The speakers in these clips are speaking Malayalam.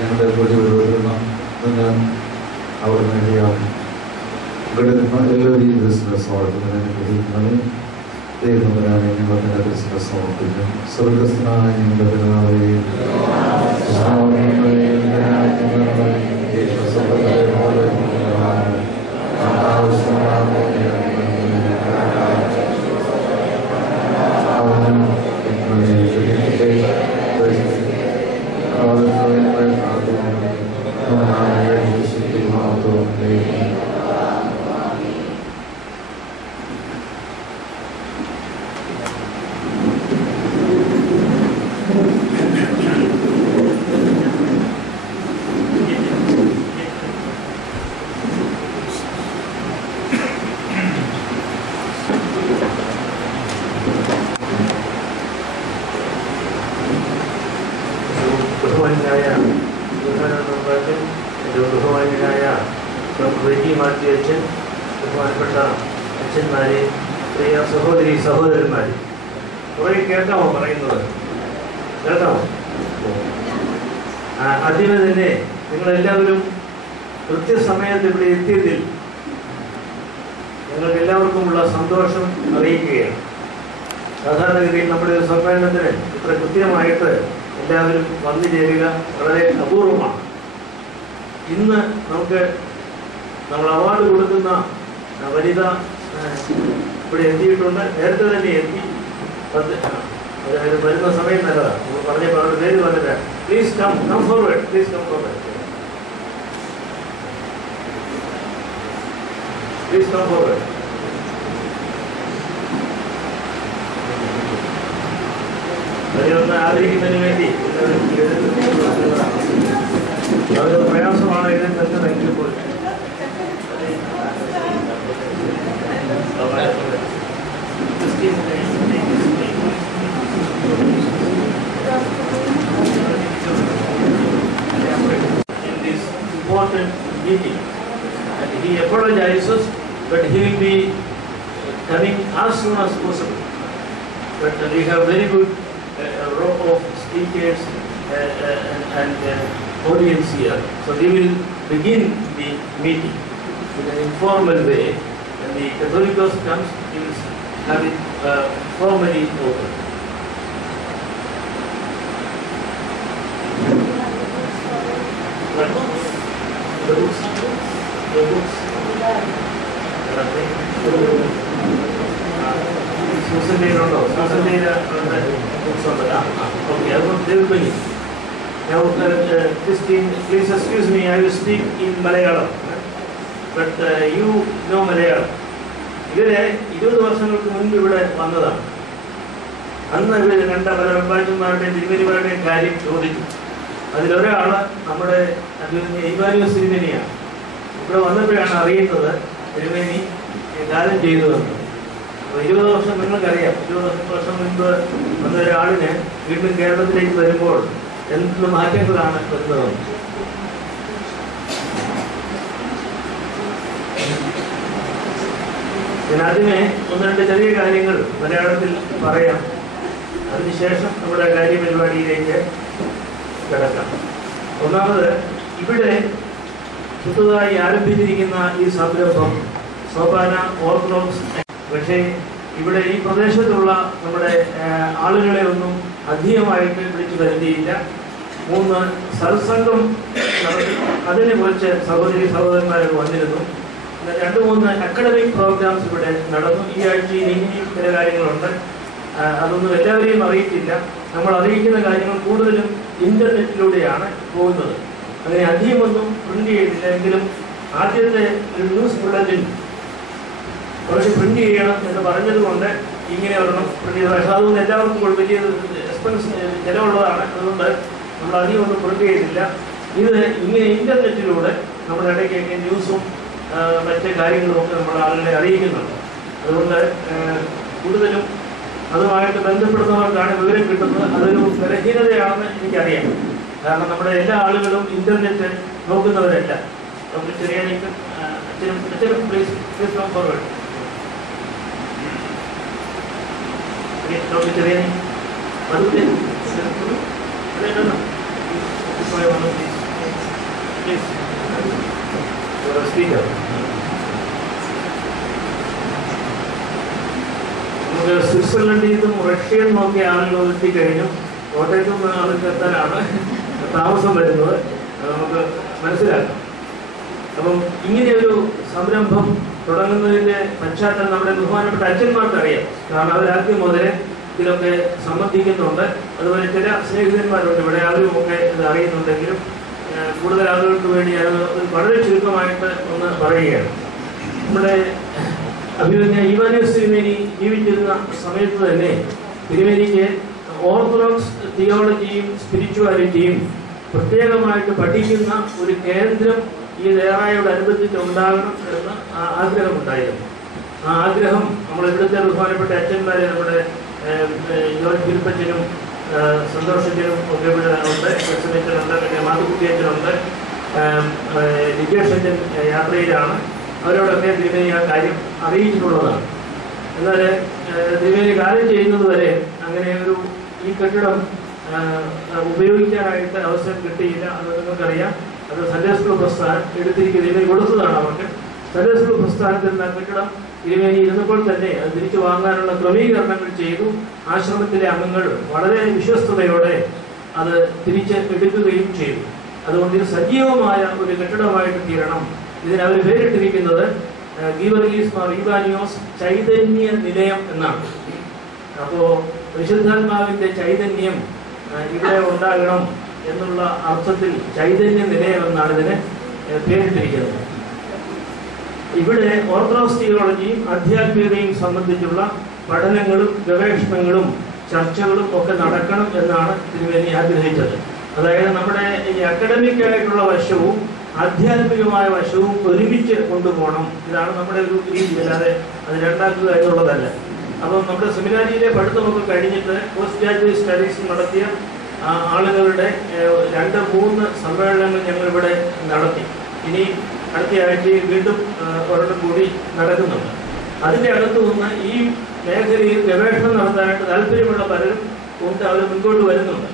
ഞങ്ങളുടെ പ്രതിരോധം നിന്ന് അവർ നേടിയാകും. ഇവിടെ എല്ലാവരെയും ക്രിസ്മസ് വളർത്തുന്നതിനെ ഗ്രഹിക്കുന്നത് ദൈവമരാനെ ഞങ്ങളുടെ ക്രിസ്മസ് സമർപ്പിക്കും. സ്വർഗസ്ഥനായ ഞങ്ങളുടെ പിതാവേ, ബഹുമാന്യനായ റെജി മാത്യു അച്ഛൻ, ബഹുമാനപ്പെട്ട അച്ഛന്മാരെ, പ്രിയ സഹോദരി സഹോദരന്മാരെ, കുറേ കേൾക്കാമോ പറയുന്നത്? കേൾക്കാമോ? ആദ്യമേ തന്നെ നിങ്ങളെല്ലാവരും കൃത്യസമയത്ത് ഇവിടെ എത്തിയതിൽ ഞങ്ങൾക്ക് എല്ലാവർക്കുമുള്ള സന്തോഷം അറിയിക്കുകയാണ്. സാധാരണഗതിയിൽ നമ്മുടെ ഒരു സമ്മേളനത്തിന് ഇത്ര കൃത്യമായിട്ട് എല്ലാവരും വന്നു ചേരുക വളരെ അപൂർവമാണ്. ഇന്ന് നമ്മൾ അവാർഡ് കൊടുക്കുന്ന വനിത ഇവിടെ എത്തിയിട്ടുണ്ട്. നേരത്തെ തന്നെ എത്തി. അതായത് വരുന്ന സമയം നല്ലതാണ്. നമ്മൾ പറഞ്ഞപ്പോൾ അവരുടെ പേര് പറഞ്ഞില്ല. Please come forward, please come forward, please come forward. അതിനൊന്ന് ആദരിക്കുന്നതിന് വേണ്ടി അതൊരു പ്രയാസമാണ് ഇതിൽ തന്നെങ്കിൽ പോലും. In this important meeting, and he apologizes, but he will be coming as soon as possible. But we have very good row of speakers and audience here. So we will begin the meeting in an informal way. When the Catholicos comes, we will have it formally open. The books. Okay, now, Christine, please excuse me, I will speak in Malayalam. But you know Malayalam. ഇവരെ 20 വർഷങ്ങൾക്ക് മുൻപ് ഇവിടെ വന്നതാണ്. അന്ന് ഇവർ കണ്ട പല റബ്ബാച്ചന്മാരുടെയും തിരുമേനിമാരുടെയും കാര്യം ചോദിച്ചു. അതിലൊരാൾ നമ്മുടെ ഇവാനിയോസ് തിരുമേനിയാണ്. ഇവിടെ വന്നപ്പോഴാണ് അറിയുന്നത് തിരുമേനി കാലം ചെയ്തതെന്ന്. അപ്പോൾ 20 വർഷം നിങ്ങൾക്കറിയാം, 20 വർഷം മുൻപ് വന്ന ഒരാളിന് വീണ്ടും കേരളത്തിലേക്ക് വരുമ്പോൾ എന്ത് മാറ്റങ്ങളാണ് വരുന്നത്? ഞാൻ ആദ്യമേ ഒന്ന് രണ്ട് ചെറിയ കാര്യങ്ങൾ മലയാളത്തിൽ പറയാം. അതിനുശേഷം നമ്മുടെ കാര്യപരിപാടിയിലേക്ക് കിടക്കാം. ഒന്നാമത്, ഇവിടെ പുതുതായി ആരംഭിച്ചിരിക്കുന്ന ഈ സംരംഭം സോപാന ഓർത്തഡോക്സ്. പക്ഷേ ഇവിടെ ഈ പ്രദേശത്തുള്ള നമ്മുടെ ആളുകളെ ഒന്നും അധികമായിട്ട് വിളിച്ചു വരുത്തിയില്ല. 3 സത്സംഗം അതിനെ കുറിച്ച് സഹോദരന്മാരൊക്കെ വന്നിരുന്നു. 2-3 അക്കാഡമിക് പ്രോഗ്രാംസ് ഇവിടെ നടന്നു. ഈ ആഴ്ചയിൽ ഇനിയും ചില കാര്യങ്ങളുണ്ട്. അതൊന്നും എല്ലാവരെയും അറിയിച്ചില്ല. നമ്മൾ അറിയിക്കുന്ന കാര്യങ്ങൾ കൂടുതലും ഇന്റർനെറ്റിലൂടെയാണ് പോകുന്നത്. അങ്ങനെ അധികമൊന്നും പ്രിന്റ് ചെയ്തില്ല. എങ്കിലും ആദ്യത്തെ ഒരു ന്യൂസ് ബുള്ളറ്റിൻ കുറച്ച് പ്രിന്റ് ചെയ്യണം എന്ന് പറഞ്ഞതുകൊണ്ട് ഇങ്ങനെ ഒരെണ്ണം പ്രിന്റ് ചെയ്ത. പക്ഷേ അതൊന്നും എല്ലാവർക്കും വലിയ എക്സ്പെൻസ് ചിലവുള്ളതാണ്. അതുകൊണ്ട് നമ്മൾ അധികമൊന്നും പ്രിന്റ് ചെയ്തില്ല. ഇത് ഇങ്ങനെ ഇന്റർനെറ്റിലൂടെ നമ്മുടെ ഇടയ്ക്കൊക്കെ ന്യൂസും മറ്റ് കാര്യങ്ങളുമൊക്കെ നമ്മൾ ആളുകളെ അറിയിക്കുന്നുണ്ട്. അതുകൊണ്ട് കൂടുതലും അതുമായിട്ട് ബന്ധപ്പെടുന്നവർക്കാണ് വിവരം കിട്ടുന്നത്. അതൊരു ബലഹീനതയാണെന്ന് എനിക്കറിയാം. കാരണം നമ്മുടെ എല്ലാ ആളുകളും ഇന്റർനെറ്റ് നോക്കുന്നവരല്ല. നമുക്ക് ചെറിയ അച്ഛനും പ്ലീസ് കം ഫോർവേഡ്. ചെറിയ അതുപോലെ സ്പീക്കർ. നമുക്ക് സ്വിറ്റ്സർലൻഡിൽ നിന്നും റഷ്യയിൽ നോക്കിയ ആളുകൾ എത്തിക്കഴിഞ്ഞു. കോട്ടയത്തു നിന്ന് ആളുകൾക്ക് എത്താനാണ് താമസം വരുന്നത്. നമുക്ക് മനസ്സിലാക്കാം. അപ്പം ഇങ്ങനെയൊരു സംരംഭം തുടങ്ങുന്നതിൻ്റെ പശ്ചാത്തലം നമ്മുടെ ബഹുമാനപ്പെട്ട അച്ഛന്മാർക്ക് അറിയാം. കാരണം അവരാദ്യം മുതലേ ഇതിലൊക്കെ സംബന്ധിക്കുന്നുണ്ട്. അതുപോലെ ചില സ്നേഹിതന്മാരുണ്ട് ഇവിടെ, അവരും ഒക്കെ ഇത് അറിയുന്നുണ്ടെങ്കിലും കൂടുതൽ ആളുകൾക്ക് വേണ്ടി ഞാൻ വളരെ ചുരുക്കമായിട്ട് ഒന്ന് പറയുകയാണ്. നമ്മുടെ അഭിമന്യ ഈവാനിയോസ് തിരുമേനി ജീവിച്ചിരുന്ന സമയത്ത് തന്നെ തിരുമേനിക്ക് ഓർത്തഡോക്സ് തിയോളജിയും സ്പിരിച്വാലിറ്റിയും പ്രത്യേകമായിട്ട് പഠിക്കുന്ന ഒരു കേന്ദ്രം ഈ ദേറായോടനുബന്ധിച്ച് ഉണ്ടാകണം എന്ന ആഗ്രഹമുണ്ടായിരുന്നു. ആ ആഗ്രഹം നമ്മൾ ഇവിടുത്തെ ബഹുമാനപ്പെട്ട അച്ഛന്മാരെ നമ്മുടെ ജോർജ് തിരുപ്പച്ചനും സന്തോഷത്തിനും ഒക്കെ ഇവിടെ ഉണ്ട്, കൃഷ്ണച്ചനുണ്ട്, പിന്നെ മാധുക്കുട്ടിയച്ചനുണ്ട്, വിജേഷച്ചൻ യാത്രയിലാണ്. അവരോടൊക്കെ തിരുമേനി ആ കാര്യം അറിയിച്ചിട്ടുള്ളതാണ്. എന്നാൽ തിരുമേനി കാര്യം ചെയ്യുന്നത് വരെ അങ്ങനെ ഈ കെട്ടിടം ഉപയോഗിക്കാനായിട്ട് അവസരം കിട്ടിയില്ല. അത് നിങ്ങൾക്കറിയാം. അത് സൺഡേ സ്കൂൾ പ്രസ്ഥാനം എടുത്തിരിക്കുന്ന തിരുമേനി കൊടുത്തതാണ് അവർക്ക്. സൺഡേ സ്കൂൾ പ്രസ്ഥാനത്തിൽ നിന്ന് കെട്ടിടം തിരുമേനി ഇരുന്നപ്പോൾ തന്നെ അത് തിരിച്ചു വാങ്ങാനുള്ള ക്രമീകരണങ്ങൾ ചെയ്തു. ആശ്രമത്തിലെ അംഗങ്ങൾ വളരെ വിശ്വസ്തയോടെ അത് തിരിച്ച് എടുക്കുകയും ചെയ്തു. അതുകൊണ്ട് ഇത് സജീവമായ ഒരു കെട്ടിടമായിട്ട് തീരണം. ഇതിനവർ പേരിട്ടിരിക്കുന്നത് ഗീവർഗീസ് മാർ ഈവാനിയോസ് ചൈതന്യ നിലയം എന്നാണ്. അപ്പോൾ വിശുദ്ധാത്മാവിൻ്റെ ചൈതന്യം ഇവിടെ ഉണ്ടാകണം എന്നുള്ള അർത്ഥത്തിൽ ചൈതന്യ നിലയം എന്നാണ് ഇതിനെ പേരിട്ടിരിക്കുന്നത്. ഇവിടെ ഓർത്തഡോക്സ് തിയോളജിയും ആധ്യാത്മികതയും സംബന്ധിച്ചുള്ള പഠനങ്ങളും ഗവേഷണങ്ങളും ചർച്ചകളും ഒക്കെ നടക്കണം എന്നാണ് തിരുമേനി ആഗ്രഹിച്ചത്. അതായത് നമ്മുടെ ഈ അക്കാഡമിക് ആയിട്ടുള്ള വശവും ആധ്യാത്മികമായ വശവും ഒരുമിച്ച് കൊണ്ടുപോകണം. ഇതാണ് നമ്മുടെ ഒരു രീതി. അല്ലാതെ അത് രണ്ടാക്കുക എന്നുള്ളതല്ല. അപ്പം നമ്മുടെ സെമിനാരിയിലെ പഠിത്തമൊക്കെ കഴിഞ്ഞിട്ട് പോസ്റ്റ് ഗ്രാജുവേറ്റ് സ്റ്റഡീസ് നടത്തിയ ആളുകളുടെ 2-3 സമ്മേളനങ്ങൾ ഞങ്ങളിവിടെ നടത്തി. ഇനി അടുത്ത ആഴ്ചയിൽ വീണ്ടും ഒരെണ്ണം കൂടി നടക്കുന്നുണ്ട്. അതിൻ്റെ അകത്തു നിന്ന് ഈ മേഖലയിൽ ഗവേഷണം നടത്താനായിട്ട് താല്പര്യമുള്ള പലരും കൊണ്ട് അവർ മുൻപോട്ട് വരുന്നുണ്ട്.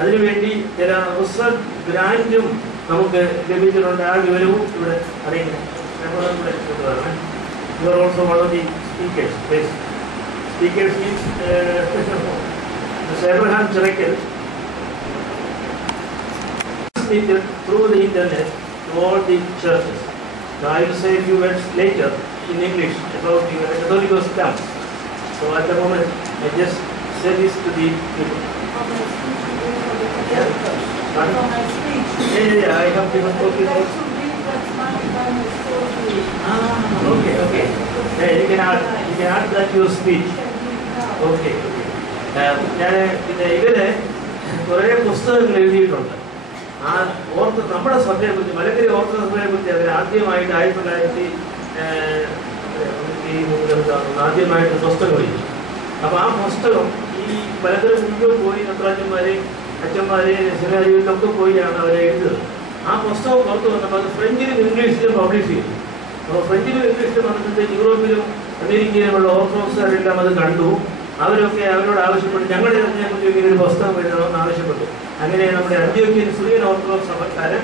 അതിനുവേണ്ടി ചില റിസർച്ച് ഗ്രാൻറ്റും നമുക്ക് ലഭിച്ചിട്ടുണ്ട്. ആ വിവരവും ഇവിടെ അറിയുന്നു. ഞങ്ങളിവിടെ കൊണ്ടുവരണം. You are also one of the speakers. Speakers means Abraham Chirakkal transmitted through the internet to all the churches. Now I will say a few words later in English about the Catholic camps. So at the moment I just say this to the people. Yeah, I have given copies. Okay. Yeah, you can add that to your speech. Okay. ഞാൻ ഇവര് കുറേ പുസ്തകങ്ങൾ എഴുതിയിട്ടുണ്ട്. നമ്മുടെ സഭയെ കുറിച്ച്, മലക്കരി ഓർത്തഡോക്സ് സഭയെ കുറിച്ച് അവർ ആദ്യമായിട്ട് 1993 ആദ്യമായിട്ട് പുസ്തകം എഴുതി. അപ്പോൾ ആ പുസ്തകം ഈ മലക്കരി മുഴുവൻ പോയി നത്രാച്ചന്മാരെയും അച്ഛന്മാരെയും സെമിനാരികളിലൊക്കെ പോയാണ് അവരെ എഴുതുന്നത്. ആ പുസ്തകം പുറത്തു വന്നപ്പോൾ അത് ഫ്രഞ്ചിലും ഇംഗ്ലീഷിലും പബ്ലിഷ് ചെയ്തു. അപ്പോൾ ഫ്രഞ്ചിലും ഇംഗ്ലീഷിലും വന്നിട്ട് യൂറോപ്പിലും അമേരിക്കയിലുമുള്ള ഓർത്തഡോക്സുകാരെല്ലാം അത് കണ്ടു. അവരൊക്കെ അവരോട് ആവശ്യപ്പെട്ടു, ഞങ്ങളുടെ ഇതിനെക്കുറിച്ച് ഇങ്ങനെ ഒരു പുസ്തകം എഴുതണമെന്ന് ആവശ്യപ്പെട്ടു. അങ്ങനെ നമ്മുടെ അന്ത്യോക്യൻ സിറിയൻ ഓർത്തഡോക്സ് സഭക്കാരൻ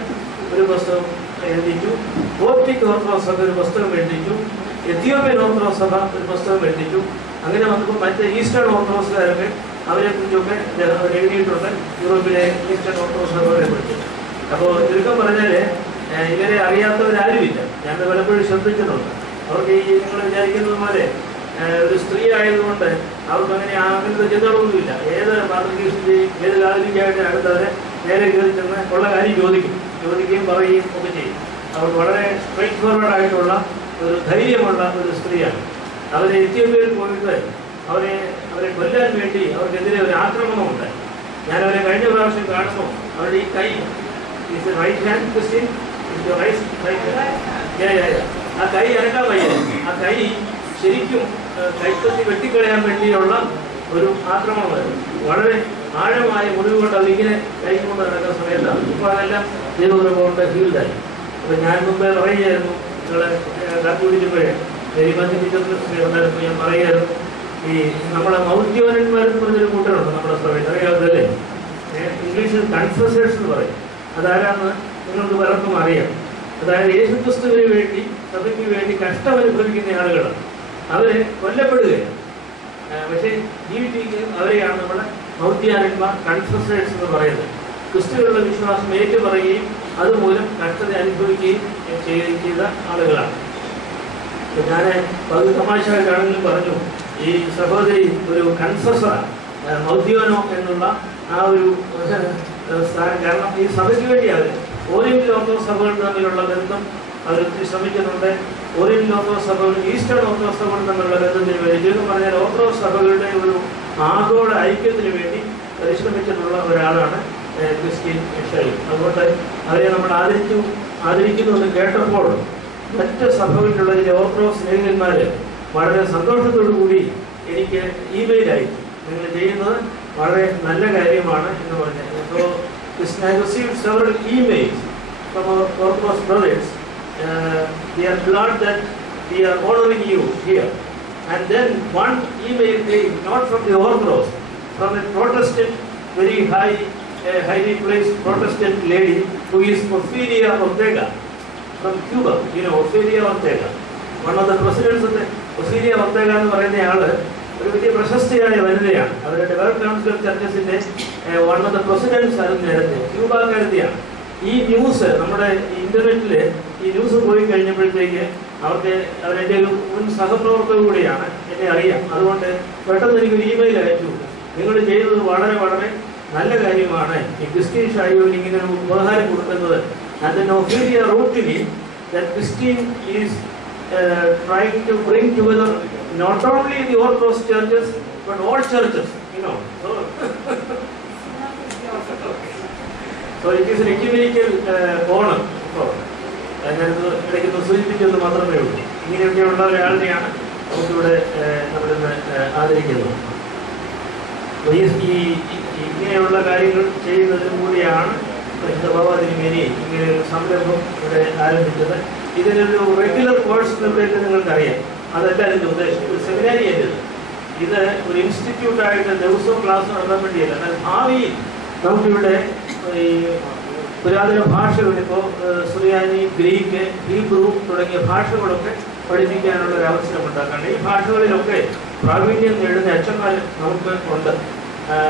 ഒരു പുസ്തകം എഴുതിച്ചു. കോപ്റ്റിക് ഓർത്തഡോക്സ് സഭ ഒരു പുസ്തകം എഴുതിച്ചു. എത്യോപ്യൻ ഓർത്തഡോക്സ് സഭ ഒരു പുസ്തകം എഴുതിച്ചു. അങ്ങനെ വന്നപ്പോൾ മറ്റേ ഈസ്റ്റേൺ ഓർത്തഡോക്സുകാരൊക്കെ അവരെക്കുറിച്ചൊക്കെ എഴുതിയിട്ടുണ്ട്. യൂറോപ്പിലെ ഈസ്റ്റേൺ ഓർത്തഡോക്സ് സഭകളെ കുറിച്ച്. അപ്പോൾ ചുരുക്കം പറഞ്ഞാൽ ഇവരെ അറിയാത്തവരാരുമില്ല. ഞാൻ പലപ്പോഴും ശ്രദ്ധിച്ചിട്ടുണ്ട്. അവർക്ക് ഈ നിങ്ങൾ വിചാരിക്കുന്നത് പോലെ ഒരു സ്ത്രീ ആയതുകൊണ്ട് അവർക്ക് അങ്ങനത്തെ ചിന്തകളൊന്നുമില്ല. ഏത് മാതൃകീഷ്ണയും ഏത് കാതലിക്കായിട്ട് അടുത്തവരെ നേരെ കയറി ചെന്ന് ഉള്ള കാര്യം ചോദിക്കുകയും പറയുകയും ഒക്കെ ചെയ്യും. അവർ വളരെ സ്ട്രൈറ്റ് ഫോർവേഡ് ആയിട്ടുള്ള ഒരു ധൈര്യമുള്ള ഒരു സ്ത്രീയാണ്. അവരെ എത്യോപ്യയിൽ പോയിട്ട് അവരെ കൊല്ലാൻ വേണ്ടി അവർക്കെതിരെ ഒരു ആക്രമണമുണ്ട്. ഞാനവരെ കഴിഞ്ഞ പ്രാവശ്യം കാണുമ്പോൾ അവരുടെ ഈ കൈ റൈറ്റ് ഹാൻഡ് ക്രിസ്ത്യൻ ആ കൈ അനക്കാൻ വയ്യ. ആ കൈ ശരിക്കും കൈപ്പത്തി വെട്ടിക്കളയാൻ വേണ്ടിയുള്ള ഒരു ആക്രമണമായിരുന്നു. വളരെ ആഴമായ മുറിവ് കൊണ്ട് അതിങ്ങനെ കൈ കൊണ്ട് നടക്കുന്ന സമയത്താണ്. ഇപ്പോൾ അതെല്ലാം ദൈവകൃപ കൊണ്ട് ഹീൽഡായി. അപ്പോൾ ഞാൻ മുമ്പേ പറയുകയായിരുന്നു, നിങ്ങളെ കാത്തുപിടിച്ചപ്പോഴേ കരിമന്തി ടീച്ചറിന് ഞാൻ പറയുകയായിരുന്നു, ഈ നമ്മളെ മൗദ്യോനന്മാരെന്ന് പറഞ്ഞൊരു കൂട്ടരുണ്ട് നമ്മുടെ സഭയിൽ, അറിയാവുന്നതല്ലേ? ഇംഗ്ലീഷിൽ കൺഫസേഴ്സ് എന്ന് പറയും. അതാരാന്ന് നിങ്ങൾക്ക് പലർക്കും അറിയാം. അതായത് യേശുക്രിസ്തുവിന് വേണ്ടി, സഭയ്ക്ക് വേണ്ടി കഷ്ടമനുഭവിക്കുന്ന ആളുകൾ അവരെ കൊല്ലപ്പെടുകയാണ്. പക്ഷേ ജീവിക്കുകയും അവരെയാണ് നമ്മുടെ മൗദ്യാനന്മാർ, കൺഫസേഴ്സ് എന്ന് പറയുന്നത്. ക്രിസ്തുവിലുള്ള വിശ്വാസം ഏറ്റുപറയുകയും അതുമൂലം കഷ്ടത അനുഭവിക്കുകയും ചെയ്ത ആളുകളാണ്. ഞാൻ പകുതി തമാശയായിട്ടാണെങ്കിലും പറഞ്ഞു, ഈ സഹോദരി ഒരു കൺഫസറാണ്, മൗദ്യാനോ എന്നുള്ള ആ ഒരു സ്ഥാനം. കാരണം ഈ സഭയ്ക്ക് വേണ്ടി അവർ ഓറിയന്റൽ ഓർത്തഡോക്സ് സഭകൾ തമ്മിലുള്ള ബന്ധം അവർ ഒത്തിരി ശ്രമിക്കുന്നുണ്ട്. ഓറിയന്റൽ ഓർത്തഡോക്സ് സഭകളും ഈസ്റ്റേൺ ഓർത്തഡോക്സ് സഭകളും തമ്മിലുള്ള ബന്ധത്തിന് വേണ്ടി, എന്ന് പറഞ്ഞാൽ ഓർത്തഡോക്സ് സഭകളുടെ ഒരു ആഗോള ഐക്യത്തിന് വേണ്ടി പരിശ്രമിച്ചിട്ടുള്ള ഒരാളാണ് ക്രിസ്ത്യൻ ഷൈൻ. അതുകൊണ്ട് അവരെ നമ്മൾ ആദരിക്കുന്നു എന്ന് കേട്ടപ്പോൾ മറ്റ് സഭകളിലുള്ള ചില ഓർത്തഡോക്സ് സ്നേഹിതന്മാർ വളരെ സന്തോഷത്തോടു കൂടി എനിക്ക് ഇമെയിൽ അയച്ചു, നിങ്ങൾ ചെയ്യുന്നത് വളരെ നല്ല കാര്യമാണ് എന്ന് പറഞ്ഞു. So I received several emails from our Orthodox brothers. They are glad that we are honoring you here. And then one email came not from the Orthodox, from a Protestant, very highly placed Protestant lady who is Ophelia Ortega from Cuba. You know Ophelia Ortega, one of the presidents of the Ophelia Ortega എന്ന് പറയുന്ന ആള് ഒരു വലിയ പ്രശസ്തിയായ വനിതയാണ്. അവരുടെ വേൾഡ് കൗൺസിൽ ഓഫ് ചർച്ചസിന്റെ വൺ ഓഫ് ദ പ്രസിഡന്റ്സ് ആയിരുന്നു നേരത്തെ, ക്യൂബക്കാരത്തിയാണ്. ഈ ന്യൂസ് നമ്മുടെ ഇന്റർനെറ്റിൽ ഈ ന്യൂസ് പോയി കഴിഞ്ഞപ്പോഴത്തേക്ക് അവരെൻ്റെ ഒരു മുൻ സഹപ്രവർത്തക കൂടിയാണ്, എന്നെ അറിയാം. അതുകൊണ്ട് പെട്ടെന്ന് എനിക്കൊരു ഇമെയിൽ അയച്ചു, നിങ്ങൾ ചെയ്തത് വളരെ വളരെ നല്ല കാര്യമാണ്, ഈ ക്രിസ്ത്യൻ ഷായിയോട് ഇങ്ങനെ ഒരു ഉപഹാരം കൊടുക്കുന്നത്. And then Ophelia wrote to me that Christine is trying to bring together not only the Orthodox churches but all churches, you know. So it is an ecumenical honor. ഞാനത് ഇടയ്ക്കൊന്ന് സൂചിപ്പിച്ചത് മാത്രമേ ഉള്ളൂ. ഇങ്ങനെയൊക്കെയുള്ള ഒരാളിനെയാണ് നമുക്കിവിടെ നമ്മളിന്ന് ആദരിക്കുന്നത്. ഇങ്ങനെയുള്ള കാര്യങ്ങൾ ചെയ്യുന്നതിനും കൂടിയാണ് ബാബാതിരുമേനി ഇങ്ങനെ ഒരു സംരംഭം ഇവിടെ ആരംഭിച്ചത്. ഇതിനൊരു റെഗുലർ കോഴ്സ് എവിടെയൊക്കെ നിങ്ങൾക്കറിയാം, അതല്ല ഇതിൻ്റെ ഉദ്ദേശം. ഒരു സെമിനാരി ആയിരുന്നത് ഇത്, ഒരു ഇൻസ്റ്റിറ്റ്യൂട്ടായിട്ട് ദിവസവും ക്ലാസ് നടത്താൻ വേണ്ടിയല്ല. എന്നാൽ ഭാവിയിൽ നമുക്കിവിടെ ഈ പുരാതന ഭാഷകൾ, ഇപ്പോൾ സുറിയാനി, ഗ്രീക്ക്, ഹീബ്രു തുടങ്ങിയ ഭാഷകളൊക്കെ പഠിപ്പിക്കാനുള്ള ഒരു അവസരം ഉണ്ടാക്കാണ്ട് ഈ ഭാഷകളിലൊക്കെ പ്രാവീണ്യം നേടുന്ന അച്ഛന്മാർ നമുക്ക് ഉണ്ട്,